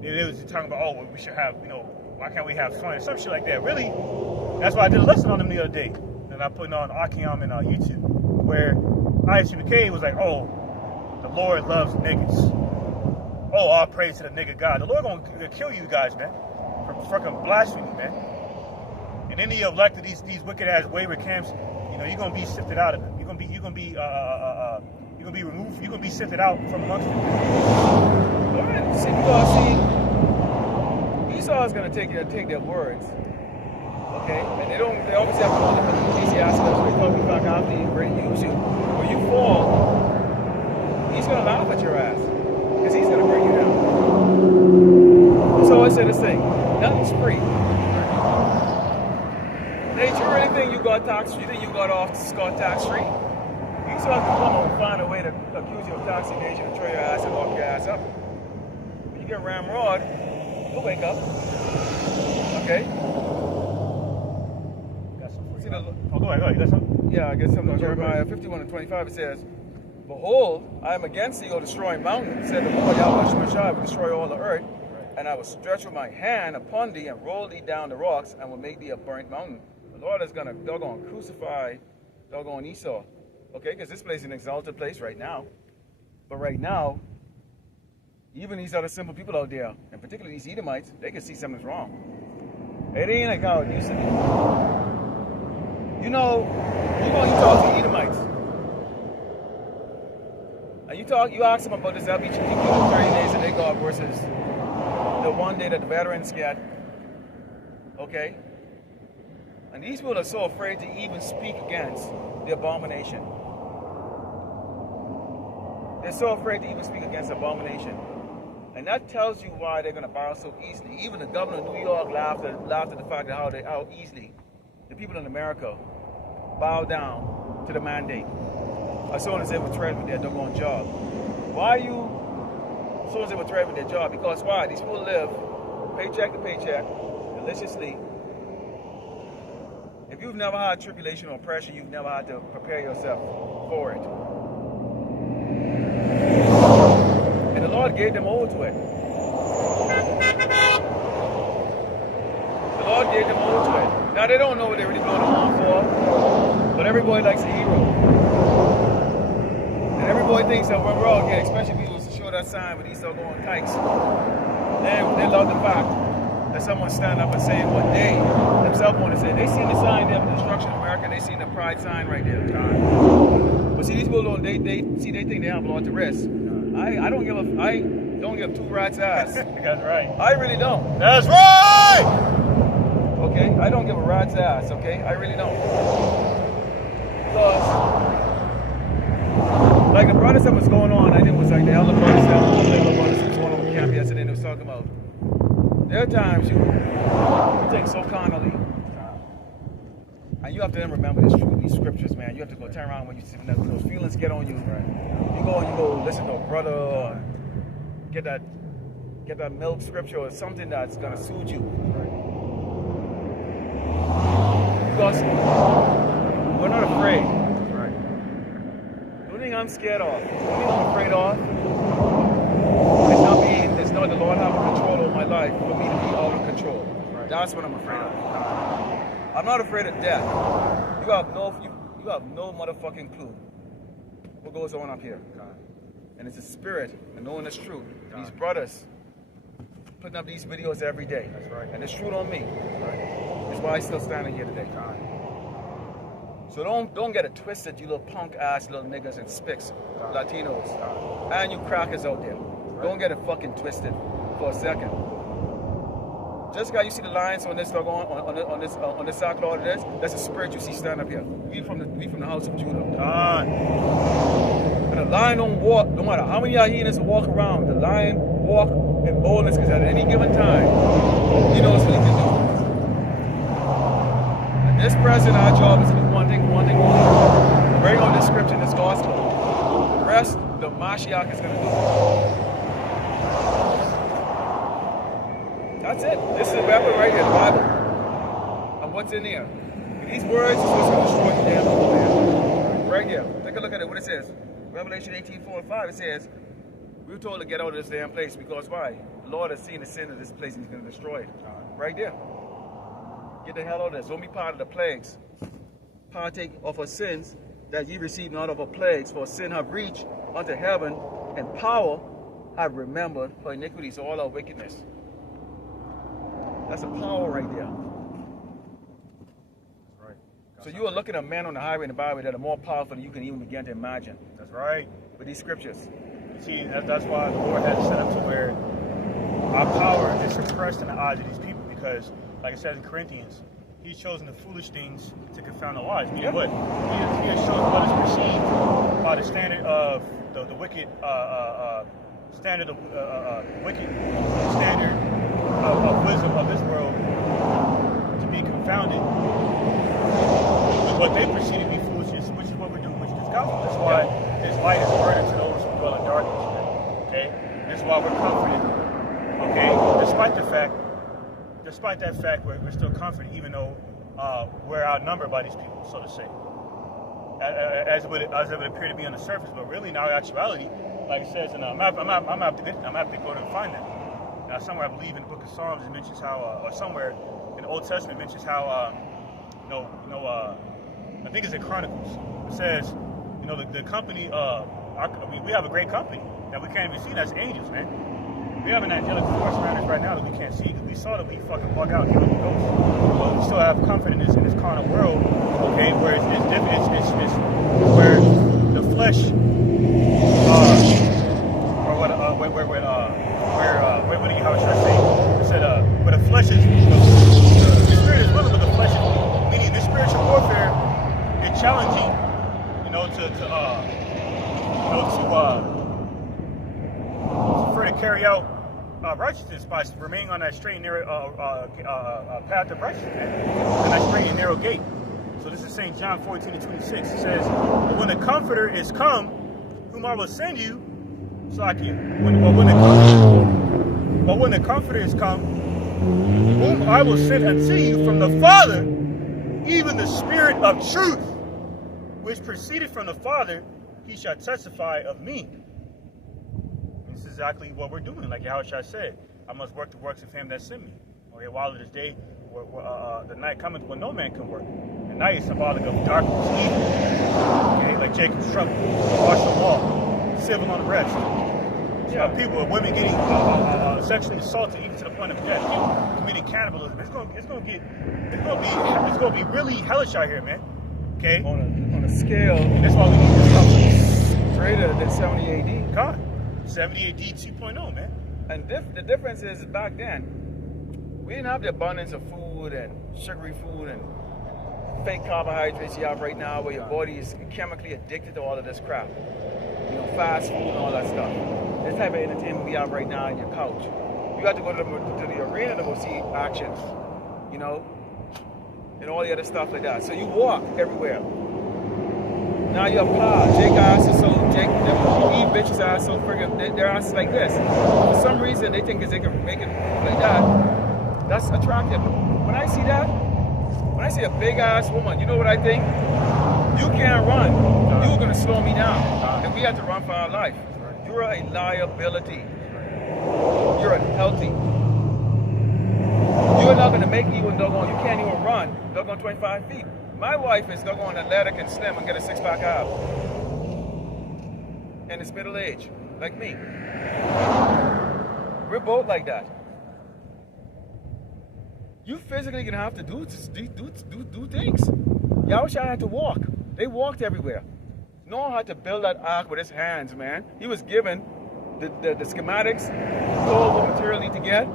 they was talking about, oh, well, we should have, you know, why can't we have fun? Some shit like that. Really, that's why I did a lesson on them the other day. And I put it on Akiam and YouTube, where IUCPK was like, oh, the Lord loves niggas. Oh, all praise to the nigga God. The Lord gonna kill you guys, man, for fucking blasphemy, man. And any elected these wicked ass wayward camps, you know, you're gonna be sifted out of them. You're gonna be removed. You're gonna be sifted out from amongst them. All right. See, Esau is gonna take their words, okay? And they always have to hold them in Ecclesiastes. They talk back after you, use you. When you fall, he's gonna laugh at your ass. Because he's going to bring you down. So I said this thing, nothing's free. Nate, you really think you got tax-free? You think you got off scot tax-free? You still have to come and find a way to accuse you of tax evasion and throw your ass and lock your ass up. When you get ramrod, you'll wake up. Okay? Got something for See you. Go ahead. You got something? Yeah, I guess something. Jeremiah 51:25, it says, behold, I am against thee, O destroying mountain, said the Lord Yahweh Shai, will destroy all the earth, and I will stretch with my hand upon thee and roll thee down the rocks and will make thee a burnt mountain. The Lord is going to crucify doggone Esau. Okay, because this place is an exalted place right now. But right now, even these other simple people out there, and particularly these Edomites, they can see something's wrong. It ain't like how it used to be. You know, you talk to Edomites. And you ask them about this LBGT 30 days that they got versus the one day that the veterans get. Okay? And these people are so afraid to even speak against the abomination. They're so afraid to even speak against the abomination. And that tells you why they're going to bow so easily. Even the governor of New York laughed at the fact of how easily the people in America bow down to the mandate as soon as they were threatened with their doggone job. Why as soon as they were threatened with their job? Because why? These people live paycheck to paycheck, deliciously. If you've never had tribulation or pressure, you've never had to prepare yourself for it. And the Lord gave them over to it. gave them over to it. Now they don't know what they're really going on for, but everybody likes a hero. And everybody thinks that when we're all here, especially people who show that sign when he start going kikes, they love the fact that someone stand up and say what they themselves want to say. They seen the sign there, the destruction of America, they seen the pride sign right there. But see, these people don't, they think they have a lot to risk. I don't give two rat's ass. That's right. I really don't. That's right! Okay? I don't give a rat's ass, okay? I really don't. Because like the protest was going on, I think it was like the elder protest was going on with camp yesterday, and they was talking about there are times you think so carnally. And you have to then remember these scriptures, man. You have to go turn around when you see when those feelings get on you. Right? You go listen to a brother or get that milk scripture or something that's gonna soothe you. Because we're not afraid. Right. The only thing I'm scared of, the only thing I'm afraid of, it's not the Lord having control over my life for me to be out of control. Right. That's what I'm afraid of. I'm not afraid of death. You have no motherfucking clue what goes on up here. And it's a spirit, and knowing it's true. These brothers putting up these videos every day. That's right. And it's true on me. Right. That's why I still standing here today. So don't get it twisted, you little punk ass little niggas and spicks, Latinos, and you crackers out there. Don't get it fucking twisted for a second. Just because you see the lines on this on this sackcloth of this, that's a spirit you see stand up here. We from the house of Judah. And the lion don't walk, no matter how many hyenas walk around, the lion walk in boldness because at any given time, he knows what he can do. And this present, our job is to do one thing only. Bring on this scripture, this gospel. The rest, the Mashiach is going to do. That's it. This is the weapon right here, the Bible. And what's in there? And these words is what's going to destroy the damn people, man. Right here. Take a look at it, what it says. Revelation 18:4-5, it says, we were told to get out of this damn place because why? The Lord has seen the sin of this place and he's going to destroy it. Right there. Get the hell out of this. Don't be part of the plagues. Partake of our sins that ye receive not of our plagues, for sin have reached unto heaven, and power have remembered for iniquities, all our wickedness. That's a power right there. That's right. So you are looking at men on the highway in the byway that are more powerful than you can even begin to imagine. That's right. With these scriptures. See, that's why the Lord had to set up to where our power is suppressed in the eyes of these people, because, like it says in Corinthians, He's chosen the foolish things to confound the wise. Meaning what? He has chosen what is perceived by the standard of the wicked, standard of wisdom of this world to be confounded with what they perceive to be foolishness, which is what we're doing, which is gospel. That's why His light is a burden to those who dwell in darkness. Okay, that's why we're comforted. Okay, despite that fact, we're still comforted, even though we're outnumbered by these people, so to say. As it would appear to be on the surface, but really, in our actuality, like it says, and I'm gonna have to go to find that. Now, somewhere I believe in the Book of Psalms it mentions how, or somewhere in the Old Testament it mentions how, I think it's in Chronicles. It says, the company. We have a great company that we can't even see. That's angels, man. We have an angelic force around us right now that we can't see, because we saw that we fucking bug out the Holy Ghost. But we still have comfort in this carnal world, okay, where it's where the flesh, how should I say? It said, where the flesh is, the spirit is willing, but the flesh is weak. Meaning, this spiritual warfare is challenging, to carry out righteousness by remaining on that straight and narrow path of righteousness, and that straight and narrow gate. So this is St. John 14:26. It says, "But when the Comforter is come, whom I will send you," But when the Comforter is come, whom I will send unto you from the Father, even the Spirit of truth, which proceeded from the Father, he shall testify of me. This is exactly what we're doing. Like Yahushua said, I must work the works of him that sent me. Okay, while it is day, the night cometh when no man can work. The night is symbolic of darkness, evil. Okay, like Jacob's trouble, martial law, civil unrest. People, women getting sexually assaulted even to the point of death, people committing cannibalism. It's gonna be really hellish out here, man. Okay. On a scale. That's why we need this stuff. Greater than 70 AD. God, 70 AD 2.0, man. And the difference is back then, we didn't have the abundance of food and sugary food and fake carbohydrates you have right now, where your body is chemically addicted to all of this crap. You know, fast food and all that stuff. This type of entertainment we have right now on your couch. You have to go to the arena to go see action, you know, and all the other stuff like that. So you walk everywhere. Now you have cars. Jake bitches are so friggin', their ass like this. For some reason, they think they can make it like that. That's attractive. When I see that, when I see a big ass woman, you know what I think? You can't run. You're gonna slow me down. And we have to run for our life. You're a liability. You're unhealthy. You're not gonna make even doggone, you can't even run doggone 25 feet. My wife is doggone athletic and slim and get a 6-pack ab. And it's middle age, like me. We're both like that. You physically gonna have to do things. Yahusha had to walk. They walked everywhere. Noah had to build that ark with his hands, man. He was given the schematics, told what material he need to get,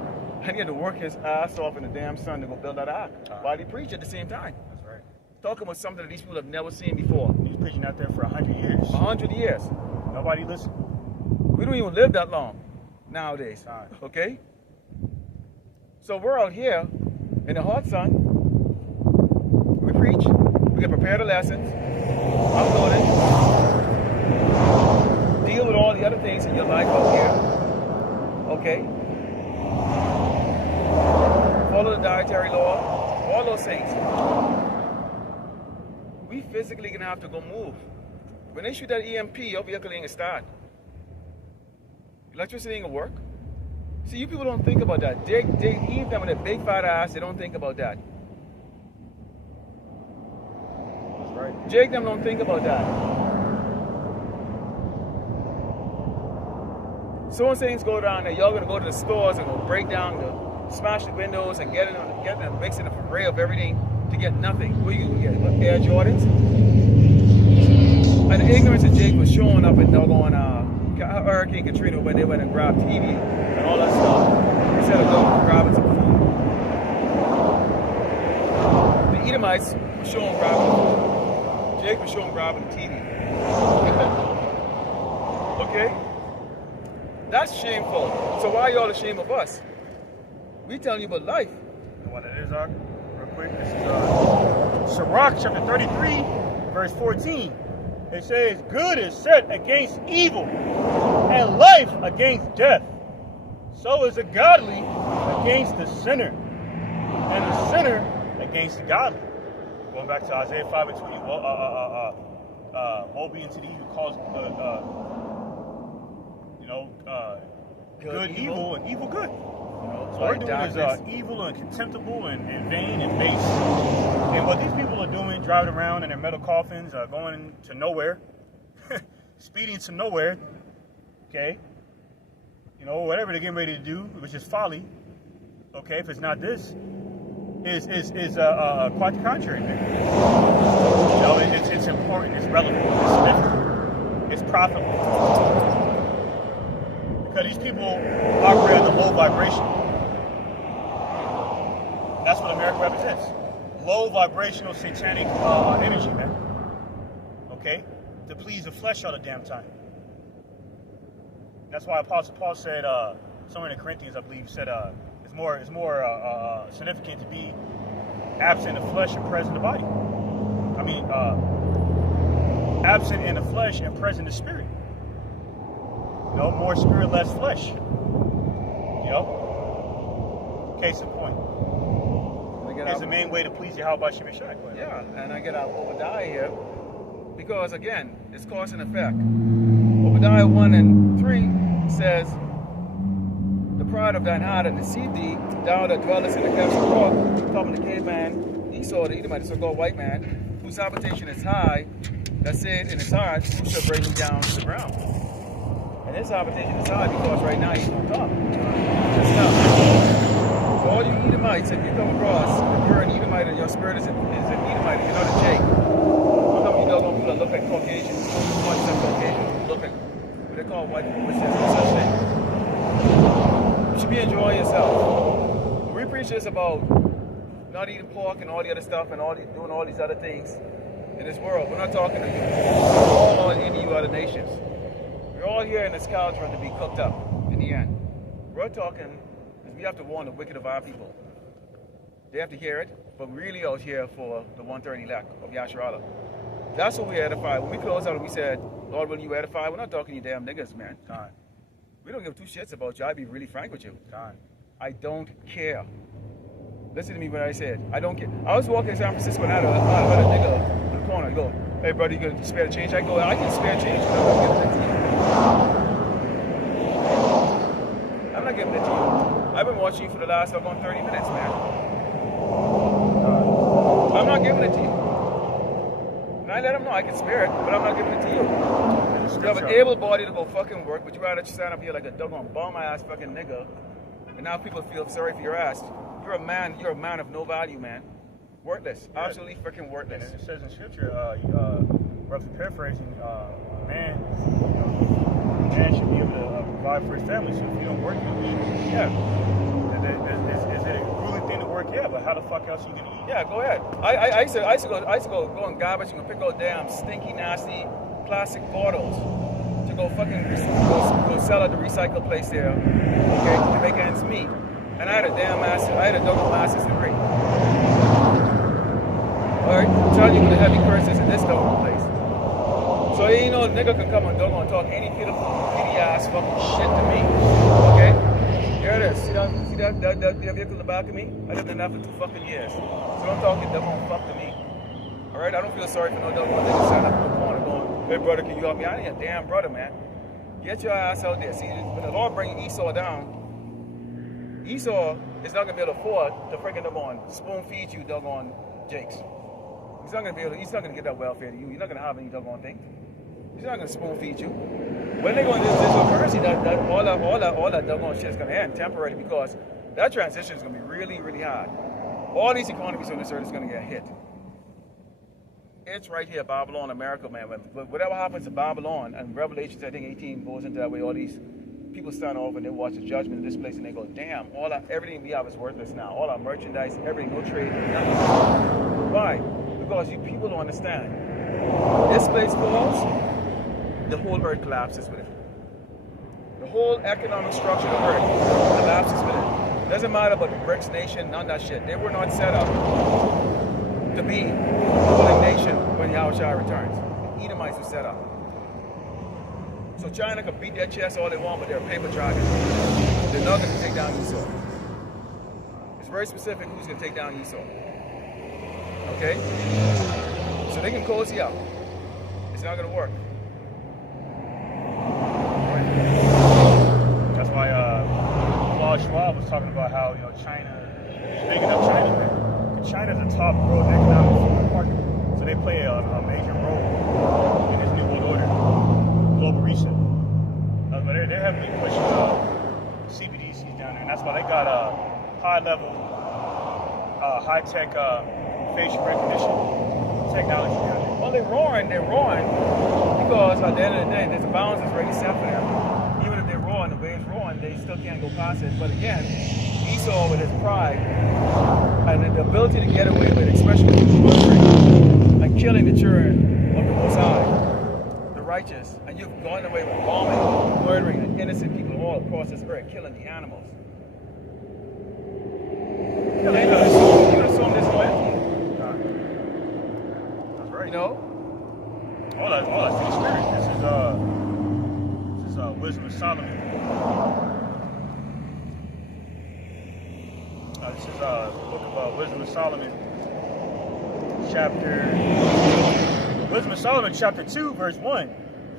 and he had to work his ass off in the damn sun to go build that ark while he preached at the same time. That's right. Talking about something that these people have never seen before. He's preaching out there for 100 years. 100 years. Nobody listened. We don't even live that long nowadays. Okay? So we're out here in the hot sun. We preach. We can prepare the lessons. Upload it. Deal with all the other things in your life out here. Okay? Follow the dietary law. All those things. We physically gonna have to go move. When they shoot that EMP, your vehicle ain't gonna start. Electricity ain't gonna work. See, you people don't think about that. Even them with a big fat ass, they don't think about that. That's right. Jake them don't think about that. So when things go down there, y'all gonna go to the stores and go break down smash the windows and get them mixing an array of everything to get nothing. What are you gonna get? What, Air Jordans? And the ignorance of Jake was showing up in doggone Hurricane Katrina when they went and grabbed TV and all that stuff instead of going grabbing some food. The Edomites were showing grabbing food. Jake was showing grabbing the TV. Okay? That's shameful. So why are y'all ashamed of us? We telling you about life. You know what it is, real quick? This is Sirach chapter 33, verse 14. It says, good is set against evil, and life against death. So is the godly against the sinner, and the sinner against the godly. Going back to Isaiah 5 and 20, woe be unto thee who calls good evil and evil good. So what we're doing is evil and contemptible and vain and base. And what these people are doing, driving around in their metal coffins, going to nowhere, speeding to nowhere, okay? You know, whatever they're getting ready to do, which is folly, okay, if it's not this, is quite the contrary, man. You know, it's important, it's relevant, it's significant, it's profitable. Because these people operate on the low vibration. That's what America represents. Low vibrational satanic energy, man. Okay? To please the flesh all the damn time. That's why Apostle Paul said, somewhere in the Corinthians, I believe, said it's more significant to be absent in the flesh and present in the body. I mean, absent in the flesh and present in the spirit. You know, more spirit, less flesh. You know? Case in point. It's the main way to please Yahweh Shemeshai. Yeah, and I get out Obadiah here because, again, it's cause and effect. Obadiah 1 and 3 says, the pride of thine heart and deceive thee, thou that dwellest in the caves of rock, talking to the caveman, Esau, the Edomite, the so-called white man, whose habitation is high, that said in his heart, who shall bring me down to the ground? And his habitation is high because right now he's on top. Just now. So all you Edomites, if you come across, if you're an Edomite and your spirit is an Edomite, you're not a Jake. How come you don't know people that look like Caucasians? Much some Caucasians look like what they call white people, which is no such thing. You should be enjoying yourself. We preach this about not eating pork and all the other stuff and doing all these other things in this world. We're not talking to you. We're all any you other nations. We're all here in this cauldron to be cooked up in the end. We're talking, we have to warn the wicked of our people. They have to hear it, but we're really out here for the 130 elect of Yasharala. That's what we edify. When we close out and we said, Lord, will you edify? We're not talking to you damn niggas, man. God. We don't give two shits about you. I'll be really frank with you. God. I don't care. Listen to me what I said. I don't care. I was walking in San Francisco and I had a nigga in the corner. He go, hey, brother, you gonna spare the change? I go, I can spare change, but I'm not giving it to you. I'm not giving it to you. I've been watching you for the last 30 minutes, man. I'm not giving it to you. And I let him know I can spare it, but I'm not giving it to you. You have an able body to go fucking work, but you rather stand up here like a doggone bum-ass fucking nigga, and now people feel sorry for your ass. You're a man of no value, man. Worthless. Absolutely freaking worthless. And it says in scripture, roughly paraphrasing, man should be able to provide for his family. So if you don't work, you don't eat. Yeah. Is it a grueling thing to work? Yeah, but how the fuck else you gonna eat? Yeah, go ahead. I used to go in garbage and pick out damn stinky, nasty plastic bottles to go fucking go sell at the recycle place there. Okay, to make ends meet. And I had a double master's degree. Alright, I'm telling you with the heavy curses in this double place. So you know, nigga can come and talk any kitty ass fucking shit to me. Okay? Here it is. See that vehicle in the back of me? I lived in that for 2 fucking years. So don't talk your double fuck to me. Alright? I don't feel sorry for no double nigga standing up in the corner going, hey brother, can you help me? I ain't a damn brother, man. Get your ass out there. See, when the Lord bring Esau down, Esau is not gonna be able to afford to freaking spoon feed you doggone Jakes. He's not gonna get that welfare to you. You're not gonna have any doggone thing. He's not gonna spoon feed you. When they go into this mercy, all that doggone shit is gonna end temporarily because that transition is gonna be really, really hard. All these economies on this earth is gonna get hit. It's right here, Babylon, America, man. But whatever happens to Babylon and Revelations, I think 18 goes into that way. All these people stand off and they watch the judgment in this place and they go, damn, everything we have is worthless now. All our merchandise, everything, no trade, nothing. Why? Because you people don't understand. This place falls, the whole earth collapses with it. The whole economic structure of the earth collapses with it. It doesn't matter about the BRICS nation, none of that shit. They were not set up to be a ruling nation when Yahushua returns. The Edomites were set up. So China can beat their chest all they want, but they're a paper dragon. They're not going to take down Esau. It's very specific who's going to take down Esau. Okay? So they can cozy up. It's not going to work. That's why Klaus Schwab was talking about how China, bigging up China, man. China's a top world economic supermarket, so they play a major role in this new world order, global reset. But they're heavily pushing CBDCs down there, and that's why they got high-level, high-tech facial recognition technology down there. Well, they're roaring because at the end of the day, there's a balance that's already set for them. Even if they're roaring, the way it's roaring, they still can't go past it. But again, Esau with his pride and the ability to get away with it, especially with murdering and killing the children of the Most High, the righteous, and you've gone away with bombing, murdering, and innocent people all across this earth, killing the animals. You're going to assume this loyalty. That's right. You know? All that's the spirit. This is Wisdom of Solomon. This is the book of Wisdom of Solomon, chapter 2, verse 1.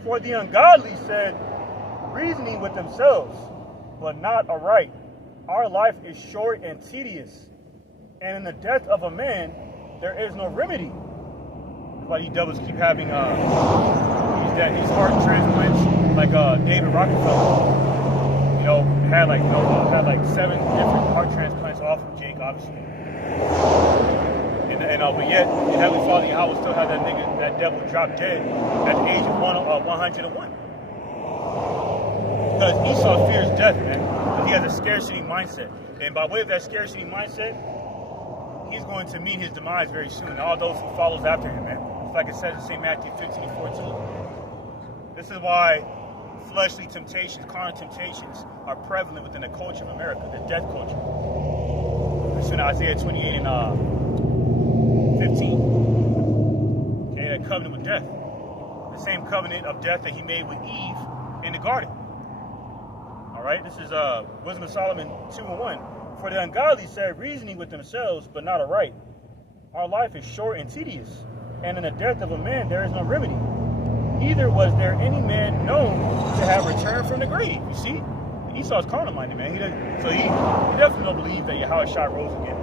For the ungodly said, reasoning with themselves, but not aright. Our life is short and tedious, and in the death of a man, there is no remedy. That's why these devils keep having these heart transplants, like David Rockefeller. You know, had like 7 different heart transplants off of Jake, obviously. But yet, the Heavenly Father Yahweh still had that devil drop dead at the age of 101. Because Esau fears death, man. Because he has a scarcity mindset. And by way of that scarcity mindset, he's going to meet his demise very soon. And all those who follows after him, man. It's like it says in St. Matthew 15:14. This is why fleshly temptations, carnal temptations are prevalent within the culture of America, the death culture. It's in Isaiah 28 and 15. Okay, that covenant with death. The same covenant of death that he made with Eve in the garden. All right, this is Wisdom of Solomon 2:1. For the ungodly say, reasoning with themselves, but not aright. Our life is short and tedious, and in the death of a man there is no remedy. Neither was there any man known to have returned from the grave. You see? Esau's carnal minded, man. He definitely don't believe that Yahweh Shai rose again.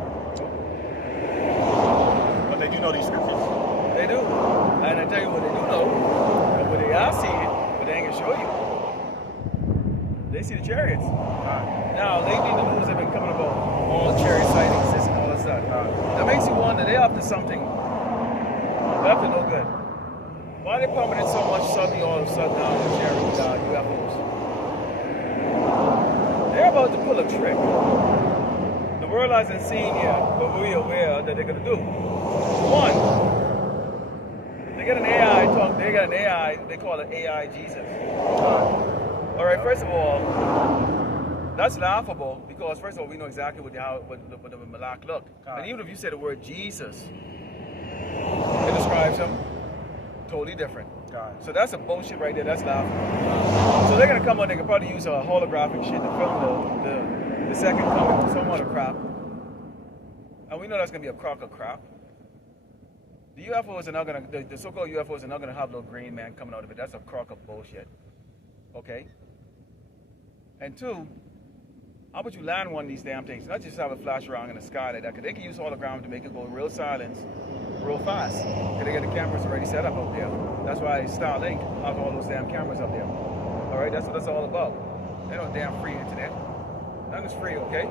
But they do know these scriptures. They do. And I tell you what they do know, and what they are seeing, but they ain't gonna show you. They see the chariots. Now, lately the news have been coming about all chariot sightings, this and all that stuff. That makes you wonder, they're up to something. They're up to no good. Why are they pumping in so much suddenly all of a sudden now with chariot UFOs? They're about to pull a trick. The world hasn't seen yet, but we're aware that they're gonna do. One, they got an AI, they call it AI Jesus. All right, first of all, that's laughable because first of all, we know exactly what the Malak look. And even if you say the word Jesus, it describes him totally different. So that's a bullshit right there, that's laughable. So they're gonna come on, they can probably use a holographic shit to film the second coming, some other crap. And we know that's gonna be a crock of crap. The UFOs are not gonna, the so-called UFOs are not gonna have no green man coming out of it. That's a crock of bullshit. Okay? And two, how about you land one of these damn things? Not just have it flash around in the sky like that, because they can use hologram to make it go real silent, real fast. Because they got the cameras already set up out there. That's why Starlink has all those damn cameras up there. All right, that's what that's all about. They don't damn free internet. None is free, okay?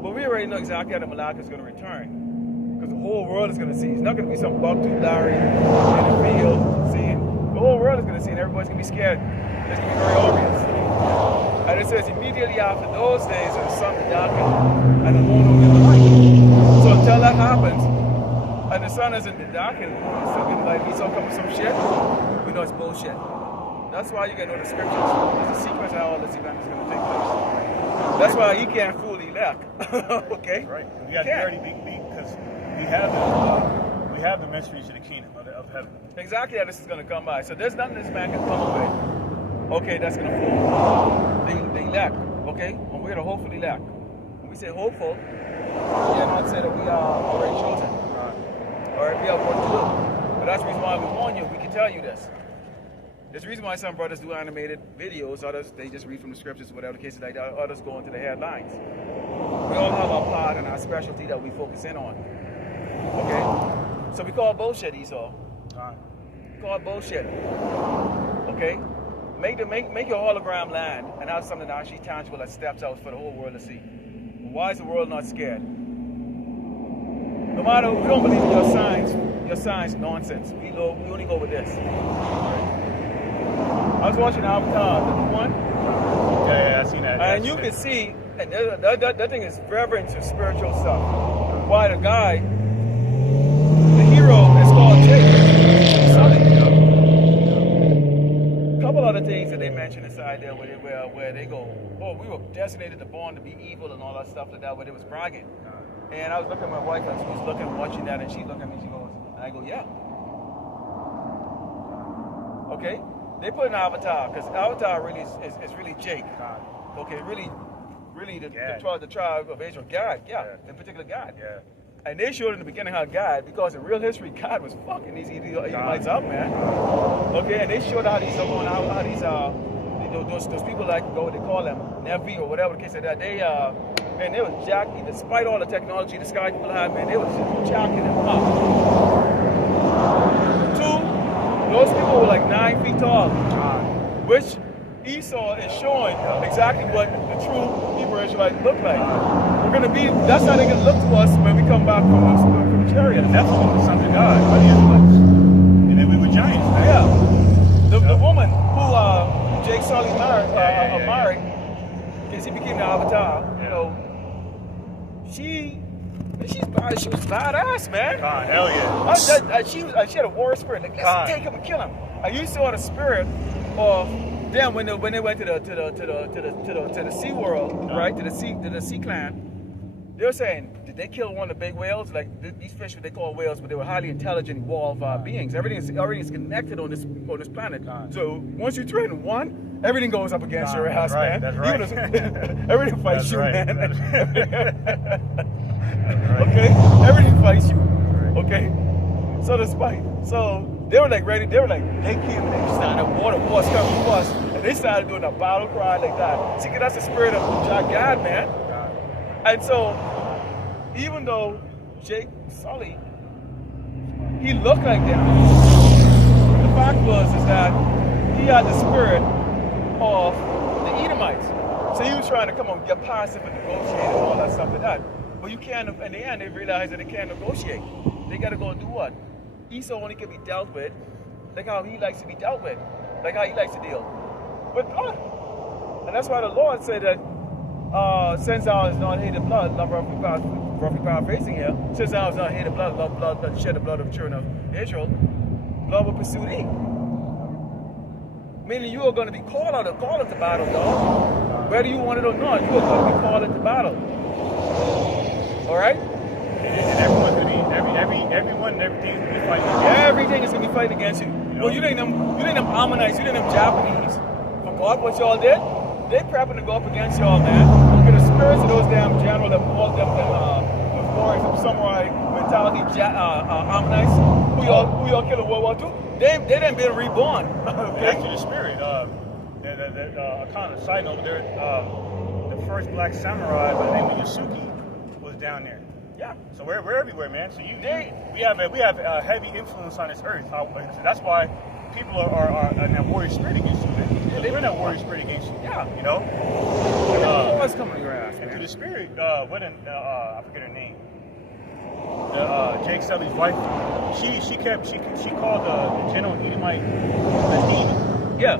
But we already know exactly how the Malak is going to return. Because the whole world is going to see. It's not going to be some buck-tooth Larry in the field seeing. The whole world is going to see, and everybody's going to be scared. It's going to be very obvious. And it says immediately after those days, the sun will darken and the moon will be light. So until that happens, and the sun isn't darkened, it's still getting like he's come with some shit, we know it's bullshit. That's why you get to know the scriptures. There's a sequence how all this event is going to take place. That's why he can't fool the elect. Okay? Right. We got to already because we have the mysteries of the kingdom of heaven. Exactly how this is going to come by. So there's nothing this man can come up with. Okay, that's going to fool the elect. Okay? And we're the hopeful elect. When we say hopeful, we are not saying that we are already chosen. Or we have work to do. But that's the reason why we warn you. We can tell you this. There's a reason why some brothers do animated videos, others they just read from the scriptures, whatever the case is like that, others go into the headlines. We all have our part and our specialty that we focus in on. Okay? So we call bullshit, Esau. We call it bullshit. Okay? Make your hologram land and have something actually tangible that steps out for the whole world to see. Why is the world not scared? No matter, we don't believe in your science nonsense. We only go with this. I was watching Avatar, the new one. Yeah, I seen that. And you can see, and that thing is very into spiritual stuff. Why the guy, the hero is called Jake. A couple other things that they mention inside there where they go, oh, we were designated to born to be evil and all that stuff like that, where they was bragging. And I was looking at my wife and she was watching that, and she's looking at me, she goes, and I go, yeah. Okay? They put an Avatar, because Avatar really is really Jake. Okay, really the tribe of Israel, God, in particular God. Yeah. And they showed in the beginning how God, because in real history, God was fucking these Edomites up, man. Okay, and they showed how these those people like go, they call them Nevi or whatever the case of that. They man, they was jacking, despite all the technology the sky people had, man, they was jacking them up. Two, those people were like 9 feet tall, which Esau is showing exactly what the true Hebrew Israelites look like. We're gonna be, that's how they're gonna look to us when we come back from chariots. That's what the sons of God, by the Israelites. And then we were giants, man. Yeah. The woman who Jake Sully married, because he became the avatar, you know, she was badass, man. God, hell yeah. She had a war spirit. Like, let's take him and kill him. You saw the spirit of them when they went to the Sea World, right? To the Sea Clan. They were saying, did they kill one of the big whales? Like these fish, what they call whales, but they were highly intelligent, evolved beings. Everything is connected on this planet. So once you threaten one, everything goes up against your ass, man. That's right. Everything fights you, right. man. Right. Okay, everything fights you. Okay, so they were like ready. They came and they started water was coming to us, and they started doing a battle cry like that. See, 'cause that's the spirit of God, man. And so, even though Jake Sully, he looked like them, the fact is that he had the spirit of the Edomites. So he was trying to come on, get passive and negotiate and all that stuff like that. But you can't, in the end, they realized that they can't negotiate. They got to go and do what? Esau only can be dealt with like how he likes to be dealt with, like how he likes to deal with blood. And that's why the Lord said that, since thou hast not hated blood, roughly paraphrasing here, since thou hast not hated blood, love blood, shed the blood of the children of Israel, blood will pursue thee. Meaning you are going to be called to battle, dog. Whether you want it or not, you are going to be called into battle. All right? And everyone's going to be, everyone and everything is going to be fighting against you. Everything is going to be fighting against you. Well, you ain't them Ammonites, you ain't them Japanese. Forgot what y'all did? They prepping to go up against y'all, man. Look at the spirits of those damn generals, all them warriors, them samurai mentality, Ammonites, who y'all killed in World War II. They done been reborn. Okay? Back to the spirit. Kind of side note, there, the first black samurai by the name of Yasuki was down there. Yeah. So we're everywhere, man. So we have a heavy influence on this earth. So that's why people are in that warrior spirit against you, man. Yeah, they're in that warrior spirit against you. Yeah. You know? What's coming to your ass, man? And through the spirit, I forget her name. Jake Sully's wife, she called the general Edomite the demon. Yeah.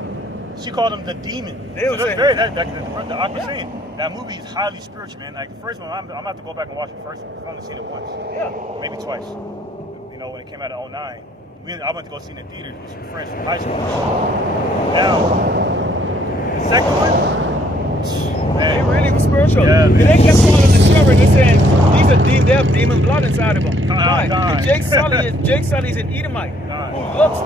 She called him the demon. They so were that's saying, very the I was saying that movie is highly spiritual, man. Like the first one, I'm gonna have to go back and watch it first. I've only seen it once. Yeah. Maybe twice. You know, when it came out in 2009. I went to go see it in the theater with some friends from high school. Now, the second one, man, they really was spiritual. Yeah, and they kept calling the children. They're saying they have demon blood inside of them. God. Jake Sully's an Edomite who looks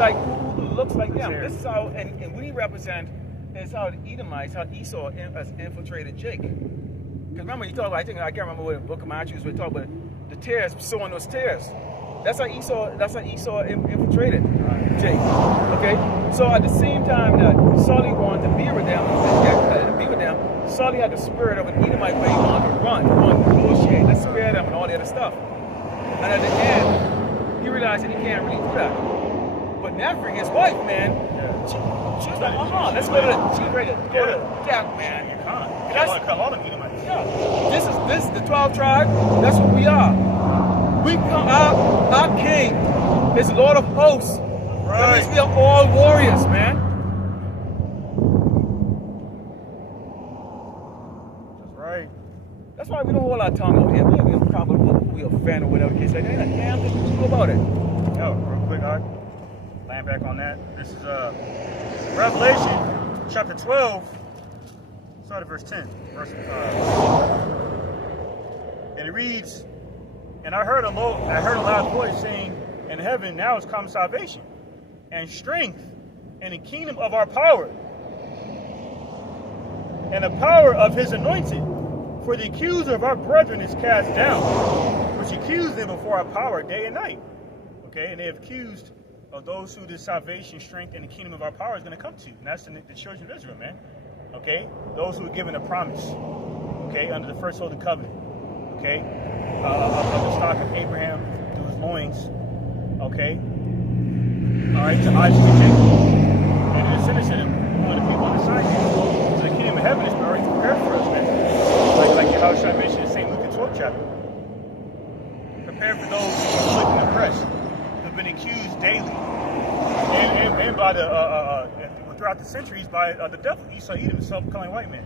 like them. This is how, and we represent is how the Edomites, how Esau has infiltrated Jake. Because remember, you talk about, I can't remember what the book of Matthew we talk about the tares, sowing those tares. That's how Esau infiltrated Jake. Okay? So at the same time that Sully wanted to be with them, Sully had the spirit of an Edomite where he wanted to run, he wanted to negotiate, let's spare them and all the other stuff. And at the end, he realized that he can't really do that. But Nephri, his wife, man, she was like, let's go to she's ready to go to death, man. You can't. Cut all them Edomites. Yeah. This is the 12 tribe. That's what we are. We come out, our king is Lord of hosts. Right. That means we are all warriors, man. That's right. That's why we don't hold our tongue out here. We don't comment who we offend or whatever the case. Like, ain't a damn thing to do about it. Yo, real quick, land back on that. This is Revelation chapter 12, start at verse 10. And it reads, and I heard a loud voice saying, in heaven now has come salvation, and strength, and the kingdom of our power, and the power of his anointed. For the accuser of our brethren is cast down, which accused them before our power day and night. Okay, and they have accused of those who the salvation, strength, and the kingdom of our power is going to come to. And that's the children of Israel, man. Okay, those who were given a promise. Okay, under the first holy covenant. Okay, of the stock of Abraham through his loins. Okay, all right, to Isaac and Jacob, and the descendants of them, who are the people on the side here. So the kingdom of heaven is already prepared for us, man. Like Yahushua mentioned in St. Luke the 12th chapter. Prepared for those who are afflicted and oppressed, who've been accused daily, and by the throughout the centuries by the devil, Esau Edom, self-proclaimed white man.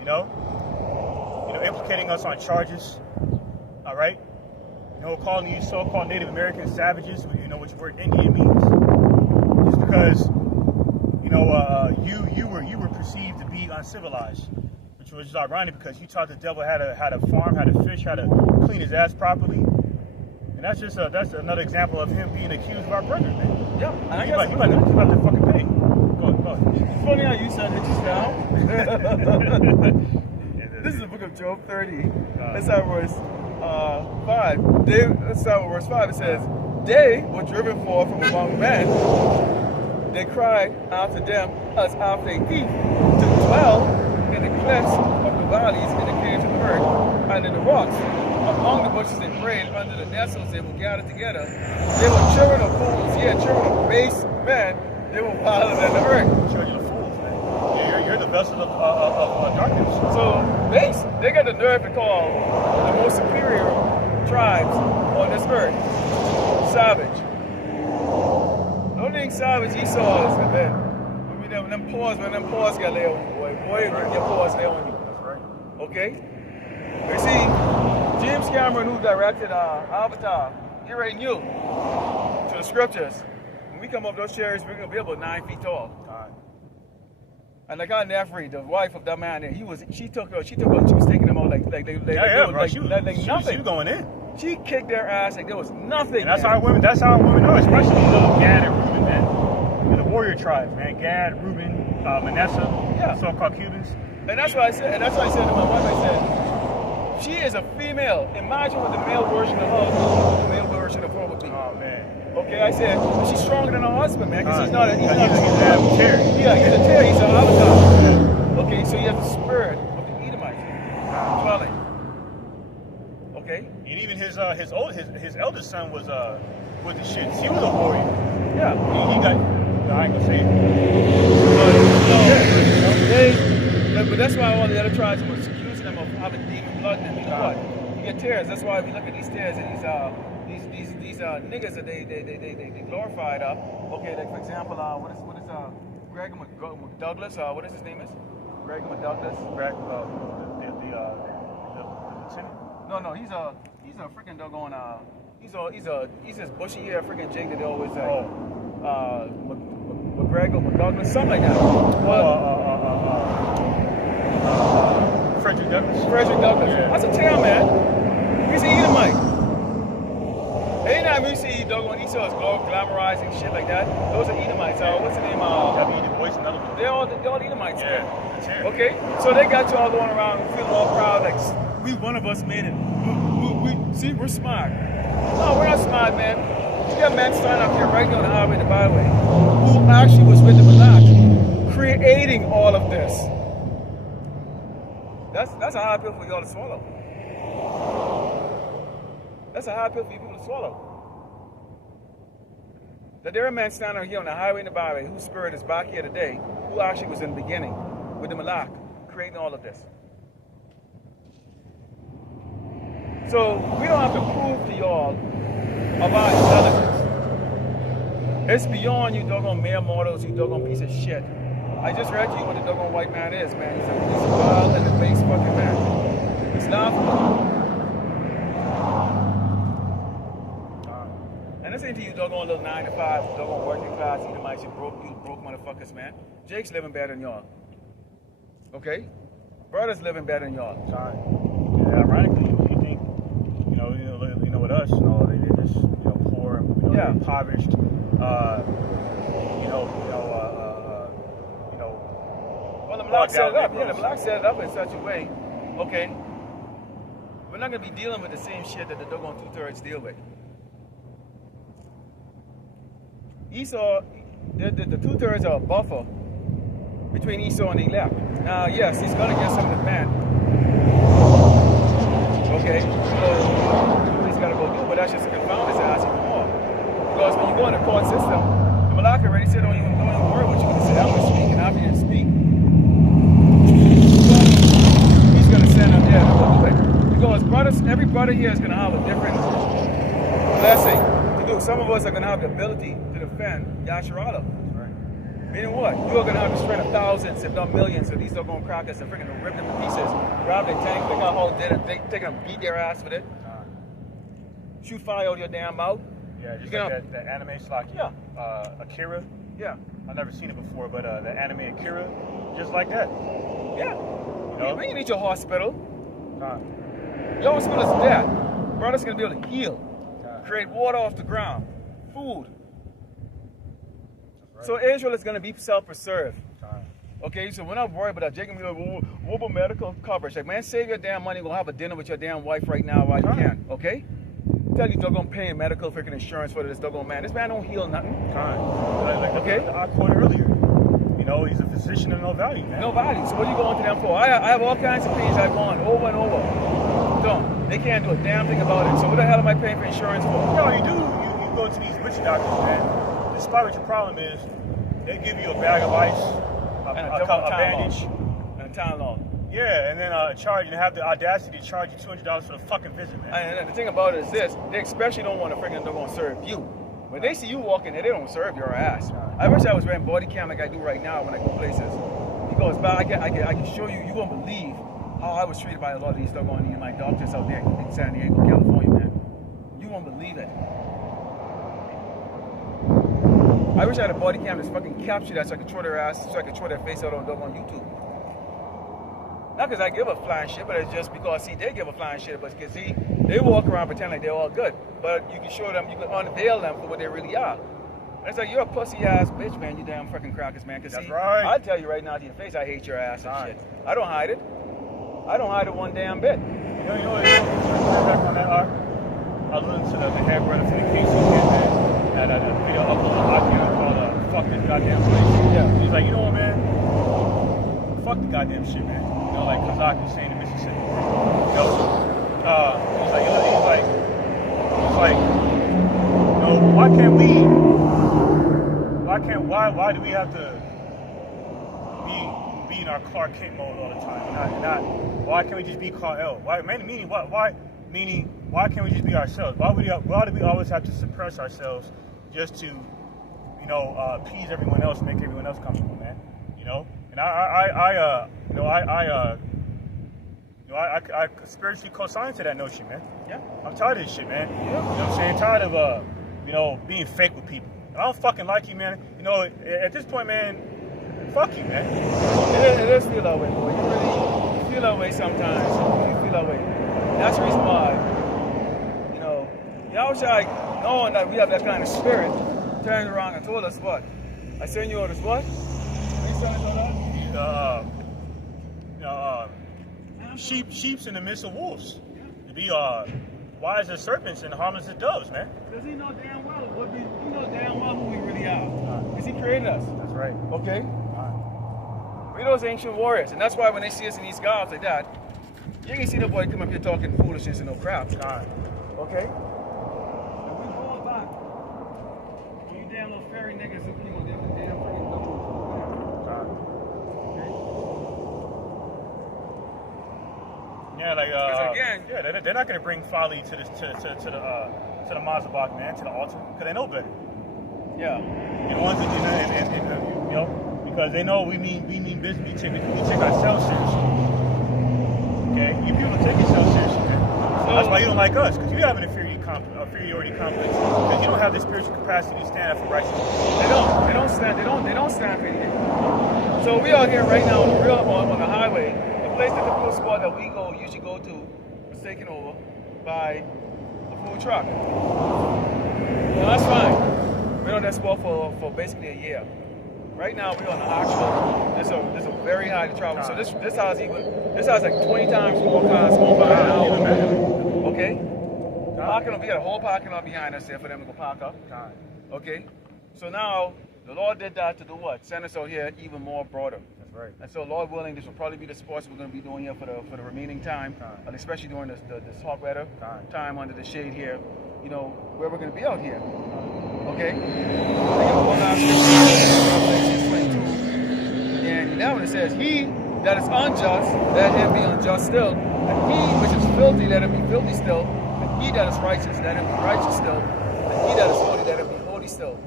You know, implicating us on charges. All right, calling you so-called Native American savages. You know what the word Indian means, just because you were perceived to be uncivilized, which was just ironic because you taught the devil how to farm, how to fish, how to clean his ass properly. And that's just that's another example of him being accused of our brother, man. Yeah, and I He guess about to fucking pay. Go ahead. it's funny how you said it just now. This is the book of Job 30. Let's start with verse 5. Let's start with verse 5. It says, "They were driven forth from among men. They cried after them as after a thief, to dwell in the clefts of the valleys, in the caves of the earth, and in the rocks. Among the bushes they prayed, under the nettles they were gathered together. They were children of fools, children of base men. They were wilder than the earth." Children of fools, man. Yeah, you're the vessel of darkness. So they got the nerve to call the most superior tribes on this earth savage. The only thing savage Esau is that them paws, when them paws got lay on you, boy, Right. your paws lay on you. That's right. Okay? You see, James Cameron, who directed Avatar, he already knew to the scriptures. When we come up those chairs, we're gonna be about 9 feet tall. And like our Nefri, the wife of that man there, she took her, she was taking them out like Bro. She was nothing. going in. She kicked their ass like there was nothing. And that's how our women are, especially Gad and Reuben, man. And the warrior tribes, man. Gad, Reuben, Manasseh, so-called Cubans. And that's why I said to my wife, I said, she is a female. Imagine what the male version of her, the male version of her would be. Oh man. Okay, I said, she's stronger than her husband, man, because he's a tear. Yeah, he's a tear, he's an avatar. Okay, so he has the spirit of the Edomites dwelling. Okay? And even his eldest son was the shit. He was a warrior. Yeah. He got, I ain't gonna say it. But that's why all the other tribes were accusing them of having demon blood in them. You know what? You get tears. That's why we look at these tears and these niggas that they glorified. Okay, like for example, what is Greg McDouglas? What is his name is? Greg McDouglas. Greg, the lieutenant. No, he's a freaking doggone. He's this bushy hair freaking jig that they always say. McGregor, McDouglas, something like that. Frederick Douglass. Yeah. That's a tail, man. He's an Edomite. Anytime you see doggone Esau's glamorizing shit like that, those are Edomites. What's the name? W. Du Bois, another one. They're all Edomites. Yeah. Man. Okay, so they got you all going around feeling all proud, like we one of us made it. We're smart. No, we're not smart, man. You got men standing up here right now on the highway, the byway, who actually was with the Malak, creating all of this. That's a hard pill for y'all to swallow. That's a hard pill for you people to swallow. That there are men standing here on the highway and the byway whose spirit is back here today, who actually was in the beginning with the Malak, creating all of this. So we don't have to prove to y'all of our intelligence. It's beyond you doggone male models, you doggone piece of shit. I just read to you what the doggone white man is, man. He's a wild and a base fucking man. It's laughable. And this ain't to you doggone little 9 to 5, doggone working class, Edomites, you broke motherfuckers, man. Jake's living better than y'all. Okay? Brother's living better than y'all. Yeah, ironically, you think, with us, they're just, poor, impoverished, well, the Malak set it up. Yeah, the Malak set it up in such a way. Okay, we're not gonna be dealing with the same shit that the doggone 2/3 deal with. Esau, the 2/3 are a buffer between Esau and he left. Now, yes, he's going to get some of the man. Okay? So he's got to go do, but that's just to confound his ass even more. Because when you go in the court system, the Malak already said, don't even worry what you're going to say. I'm going to speak, and after you speak, he's going to send them there to go do it. Because brothers, every brother here is going to have a different blessing to do. Some of us are going to have the ability to defend Yasharala. Meaning what? You are going to have the strength of thousands, if not millions, of these doggone crackers and freaking rip them to pieces, grab their tank, they got a whole dinner, take them, beat their ass with it, shoot fire out of your damn mouth. Yeah, just like that anime slack. Yeah. Akira. Yeah. I've never seen it before, but the anime Akira, just like that. Yeah. You know? When you need your hospital, your hospital is dead. Brother's going to be able to heal, create water off the ground, food. So Israel is going to be self-preserved. Okay, so we're not worried about that. Jacob, what about medical coverage? Like, man, save your damn money. Go have a dinner with your damn wife right now while you can. Okay? Tell you they're going to pay medical freaking insurance for this doggone man. This man don't heal nothing. Okay? I quoted earlier. You know, he's a physician of no value, man. No value. So what are you going to them for? I have all kinds of opinions I've gone over and over. Don't. They can't do a damn thing about it. So what the hell am I paying for insurance for? No, you do. You go to these witch doctors, man. Despite what your problem is, they give you a bag of ice, a bandage, and a Tylenol. Yeah, and then charge, and have the audacity to charge you $200 for the fucking visit, man. And the thing about it is this: they especially don't want to freaking they're gonna serve you. When they see you walking there, they don't serve your ass. I wish I was wearing body cam like I do right now when I go places. Because, but I can show you. You won't believe how I was treated by a lot of these doggone my doctors out there in San Diego, California, man. You won't believe it. I wish I had a body cam that's fucking capture that so I could throw their ass, so I could throw their face out on YouTube. Not because I give a flying shit, but it's just because, see, they give a flying shit, but because, see, they walk around pretend like they're all good. But you can show them, you can unveil them for what they really are. And it's like, you're a pussy-ass bitch, man, you damn fucking crackers, man. Because, see, right. I'll tell you right now to your face, I hate your ass and shit. I don't hide it. I don't hide it one damn bit. You know, back on that arc, I was listening to the head brother for the KC kid, man. Had a video uploaded on Akira called Fuck This Goddamn Place. Yeah. He's like, you know what, man? Fuck the goddamn shit, man. You know, like Kazakh is saying in Mississippi. You know? He's like, you know, why can't we, why do we have to be in our Clark Kent mode all the time? Why can't we just be Kal-El? Why can't we just be ourselves? Why do we always have to suppress ourselves just to, you know, appease everyone else, make everyone else comfortable, man? You know? And I spiritually co-sign to that notion, man. Yeah. I'm tired of this shit, man. Yeah. You know what I'm saying? Tired of, you know, being fake with people. I don't fucking like you, man. You know, at this point, man, fuck you, man. It does feel that way, boy. You feel that way sometimes. You feel that way. That's the reason why, you know, Yahushua, knowing that we have that kind of spirit, turned around and told us what? I send you orders what? Sheep's in the midst of wolves. To be wise as serpents and harmless as doves, man. Because he know damn well who we really are. Because he created us. That's right. Okay? We're those ancient warriors. And that's why when they see us in these garbs like that, you can see the boy come up here talking foolishness and no crap. Okay? And we fall back. You damn little fairy niggas who came on them damn freaking double. Yeah, like again, they're not gonna bring folly to the Mazabak, man, to the altar, because they know better. Yeah. And ones that you know, because they know we mean business. We take ourselves seriously. Okay, you people take yourselves seriously, man. So that's why you don't like us, because you have an inferiority complex, because you don't have the spiritual capacity to stand up for righteousness. They don't stand for anything. So we are here right now on the highway. The place, the typical spot that we usually go to, was taken over by a food truck. Well, that's fine. We're on that spot for basically a year. Right now we're on the actual. There's a very high to travel. So this has like 20 times more cars going by an hour. Okay. We got a whole parking lot behind us there for them to go park up. Okay. So now the Lord did that to do what? Send us out here even more broader. right. And so, Lord willing, this will probably be the sports we're going to be doing here for the remaining time, and especially during this hot weather time under the shade here. You know, where we're going to be out here. Okay? I got one last scripture, 22 and 11. It says, "He that is unjust, let him be unjust still. And he which is filthy, let him be filthy still. And he that is righteous, let him be righteous still. And he that is holy, let him be holy still."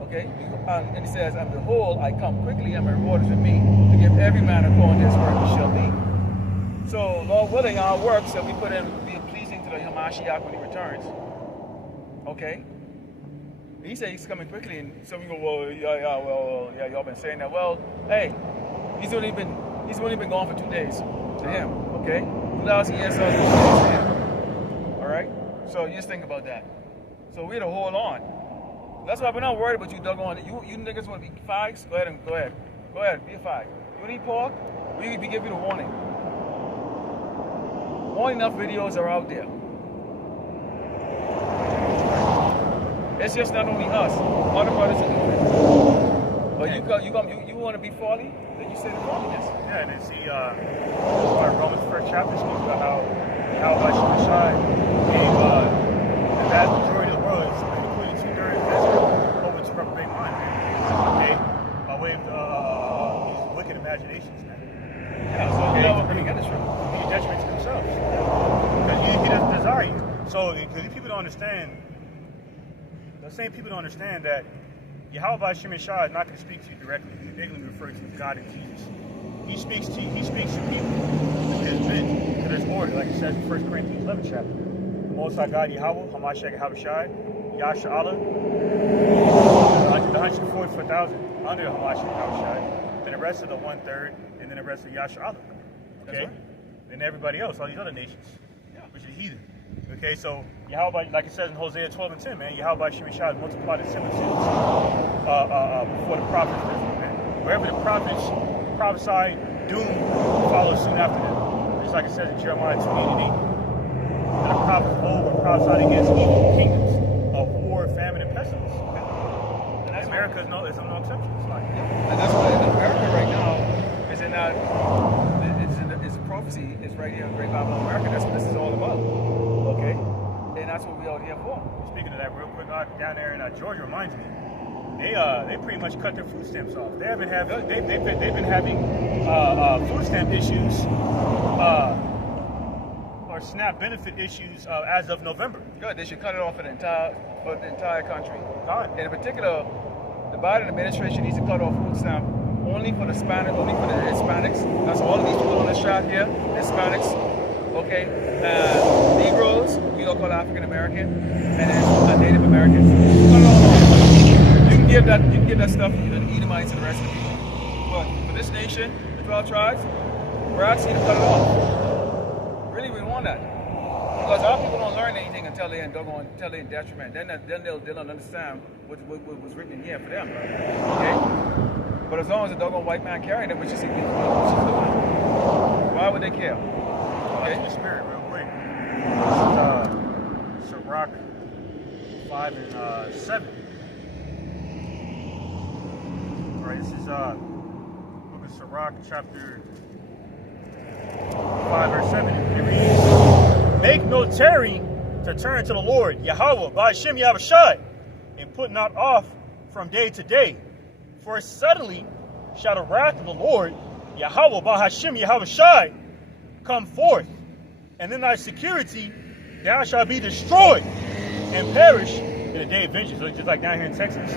Okay? And it says, "And behold, I come quickly, and my reward is with me, to give every man according to his work shall be." So, Lord willing, our works that we put in will be pleasing to the Hamashiach when he returns. Okay? He said he's coming quickly, and some of you go, "Well, yeah, y'all been saying that." Well, hey, he's only been gone for 2 days to him. Okay? 2,000 years to him. All right? So you just think about that. So we had to hold on. That's why we're not worried about you doggone it. You niggas want to be fags? Go ahead, be a fag. You want to eat pork? We give you the warning. More enough videos are out there. It's just not only us. Other brothers are doing it. But you want to be folly? Then you say the folliness. Yeah, and then see, Romans 1st chapter speaks about how Shai gave the vast majority of the world, including 2/3 of Israel, over to reprobate mind, man. Okay? By way of these wicked imaginations, man. Yeah, so okay, to be a detriment to themselves. Because he doesn't desire you. So, because people don't understand, the same people don't understand that Yahweh Hashem Shai is not going to speak to you directly. He's basically referring to God and Jesus. He speaks to people, to his men, to this order, like it says in 1 Corinthians 11 chapter. The Most High God Yahweh, Hamashiach Habashai, Yasha Allah, the 144,000 under Hamashiach Habashai, then the rest of the 1/3, and then the rest of Yasha Allah. Okay? Right. Then everybody else, all these other nations, which is heathen. Okay, so Yahweh, like it says in Hosea 12 and 10, man, Yahweh Shemishah multiplied his similitudes before the prophets, man. Wherever the prophets prophesied, doom follows soon after them. Just like it says in Jeremiah 28 and 8. And the prophets of old were prophesied against evil kingdoms of war, famine, and pestilence. And that's America is no exception. It's like, and that's why America right now is in that. It's a prophecy. It's right here in Great Babylon, America. That's what this is all about. Okay, and that's what we're out here for. Speaking of that, real quick, down there in Georgia reminds me, they pretty much cut their food stamps off. They've been having food stamp issues or SNAP benefit issues as of November. Good. They should cut it off for the entire country. God. And in particular, the Biden administration needs to cut off food stamp only for the Hispanics. That's all of these people on the shot here, Hispanics. Okay, Negroes, we don't call African American, and then Native Americans. You can give that stuff to the Edomites and the rest of the people. But for this nation, the 12 tribes, we're asking you to cut it off. Really, we want that. Because our people don't learn anything until they're in detriment. Then they'll understand what was written in here for them. Okay? But as long as the doggone white man carrying them, which is doing, why would they care? Okay. The spirit, real quick. This is Sirach 5 and 7. All right, this is book of Sirach, chapter 5, verse 7. It reads, "Make no tarrying to turn to the Lord, Yahweh, by Hashem Yahushai, and put not off from day to day. For suddenly shall the wrath of the Lord, Yahweh, by Hashem Yahushai, come forth, and in thy security thou shalt be destroyed and perish in the day of vengeance." So just like down here in Texas,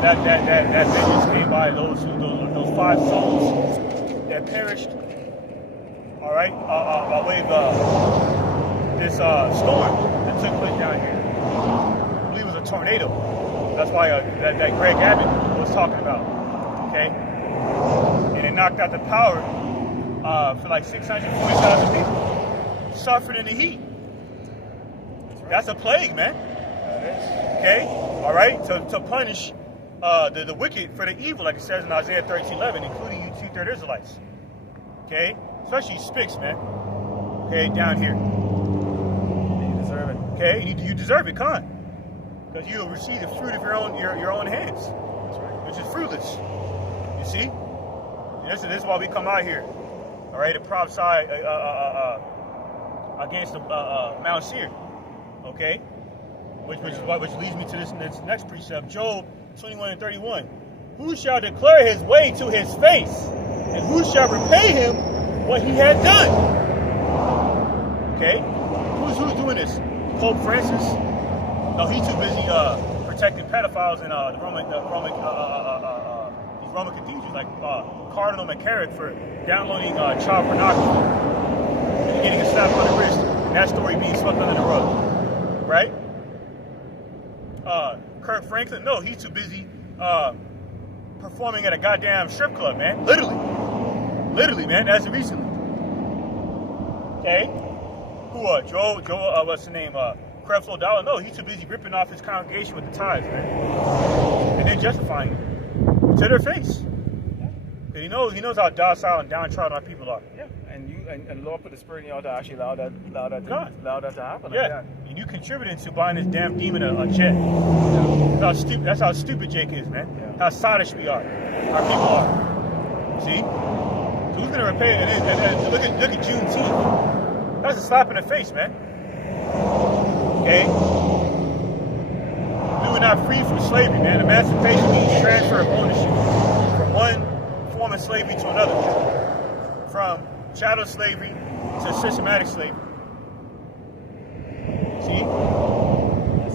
that vengeance came by those 5 souls that perished. All right, by way of this storm that took place down here. I believe it was a tornado. That's why that Greg Abbott was talking about. Okay, and it knocked out the power for like 640,000 people suffered in the heat. That's a plague, man. Okay, all right, to punish the wicked for the evil, like it says in Isaiah 13:11, including you 2/3 Israelites. Okay, especially Spicks, man. Okay, down here. You deserve it. Okay, you deserve it, Khan, because you will receive the fruit of your own hands, which is fruitless. You see, This is why we come out here. All right, to prophesy against Mount Seir. Okay, which leads me to this next precept, Job 21:31. Who shall declare his way to his face, and who shall repay him what he had done? Okay, who's doing this? Pope Francis? No, he's too busy protecting pedophiles in the Roman cathedrals, like Cardinal McCarrick for downloading child pornography and getting a slap on the wrist, and that story being swept under the rug, right? Kirk Franklin? No, he's too busy performing at a goddamn strip club, man. Literally, man. That's recently. Okay. Who? Joe. What's the name? Creflo Dollar? No, he's too busy ripping off his congregation with the tithes, man, and then justifying it to their face. Yeah. He knows how docile and downtrodden our people are. Yeah. And the Lord put the spirit in y'all to actually allow that to happen. Yeah. Like and you contributed to buying this damn demon a jet. Yeah. That's how stupid Jake is, man. Yeah. How sottish we are. Our people are. See? So who's gonna repay it? And look at Juneteenth. That's a slap in the face, man. Okay? We were not free from slavery, man. Emancipation means transfer of ownership from one form of slavery to another. From chattel slavery to systematic slavery. See?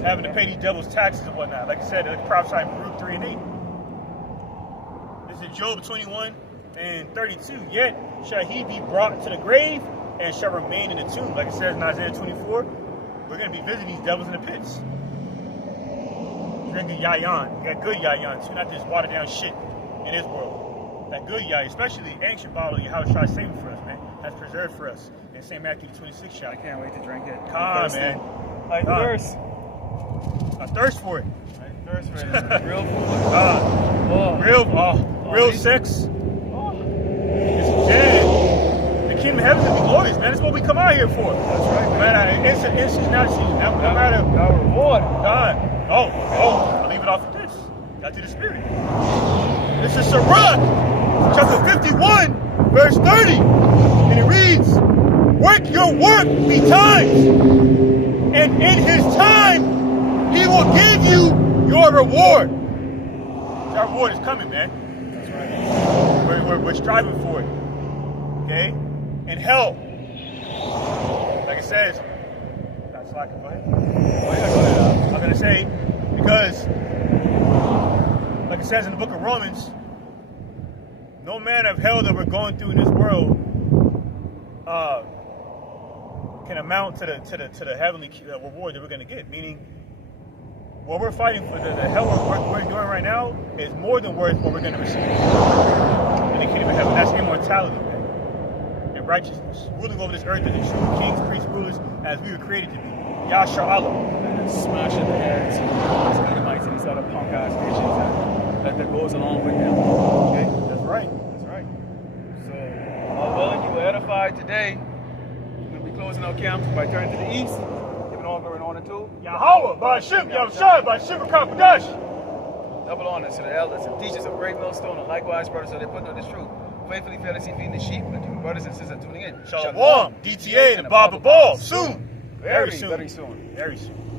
Having to pay these devil's taxes and whatnot. Like I said, like prophesied in Baruch 3:8. This is Job 21:32. Yet shall he be brought to the grave and shall remain in the tomb. Like it says in Isaiah 24, we're going to be visiting these devils in the pits. Drinking yayan. We got good yayan too, not this watered down shit in this world. That good yayan, especially the ancient bottle of Yahushua saving for us, man. That's preserved for us in St. Matthew 26 chapter. I can't wait to drink it. Come on, man. I thirst. I thirst for it. I thirst for it. Real food. Real sex. It's jazz. The kingdom of heaven is be glorious, man. That's what we come out here for. That's right, man. No matter in season, not season. No matter. Our reward. God. I'll leave it off of this. Got to the spirit. This is Sirach, chapter 51, verse 30. And it reads, work your work betimes, and in his time, he will give you your reward. Our reward is coming, man. That's right. We're striving for it. Okay? In hell. Like it says, that's like it, go ahead. I'm going to say, because, like it says in the book of Romans, no man of hell that we're going through in this world can amount to the heavenly reward that we're going to get. Meaning, what we're fighting for, the hell we're doing right now, is more than worth what we're going to receive in the kingdom of heaven. That's immortality, man, and righteousness, ruling over this earth as the true kings, priests, rulers, as we were created to be. Yasha Allah. And smashing the heads of these Edomites and these other punk ass nations that goes along with them. Okay? That's right. So, all well and you were edified today. We're going to be closing our camp by turning to the east, giving all glory and honor to Yahweh, Ba'ashim, Yahushua, Ba'ashim, Kakadash. double honor to the elders and teachers of Great Millstone, and likewise, brothers, so they put on this truth. Faithfully, fearlessly feeding the sheep, and to the brothers and sisters tuning in. Shalom, DTA, and Baba Ball, soon. Very soon. Very soon.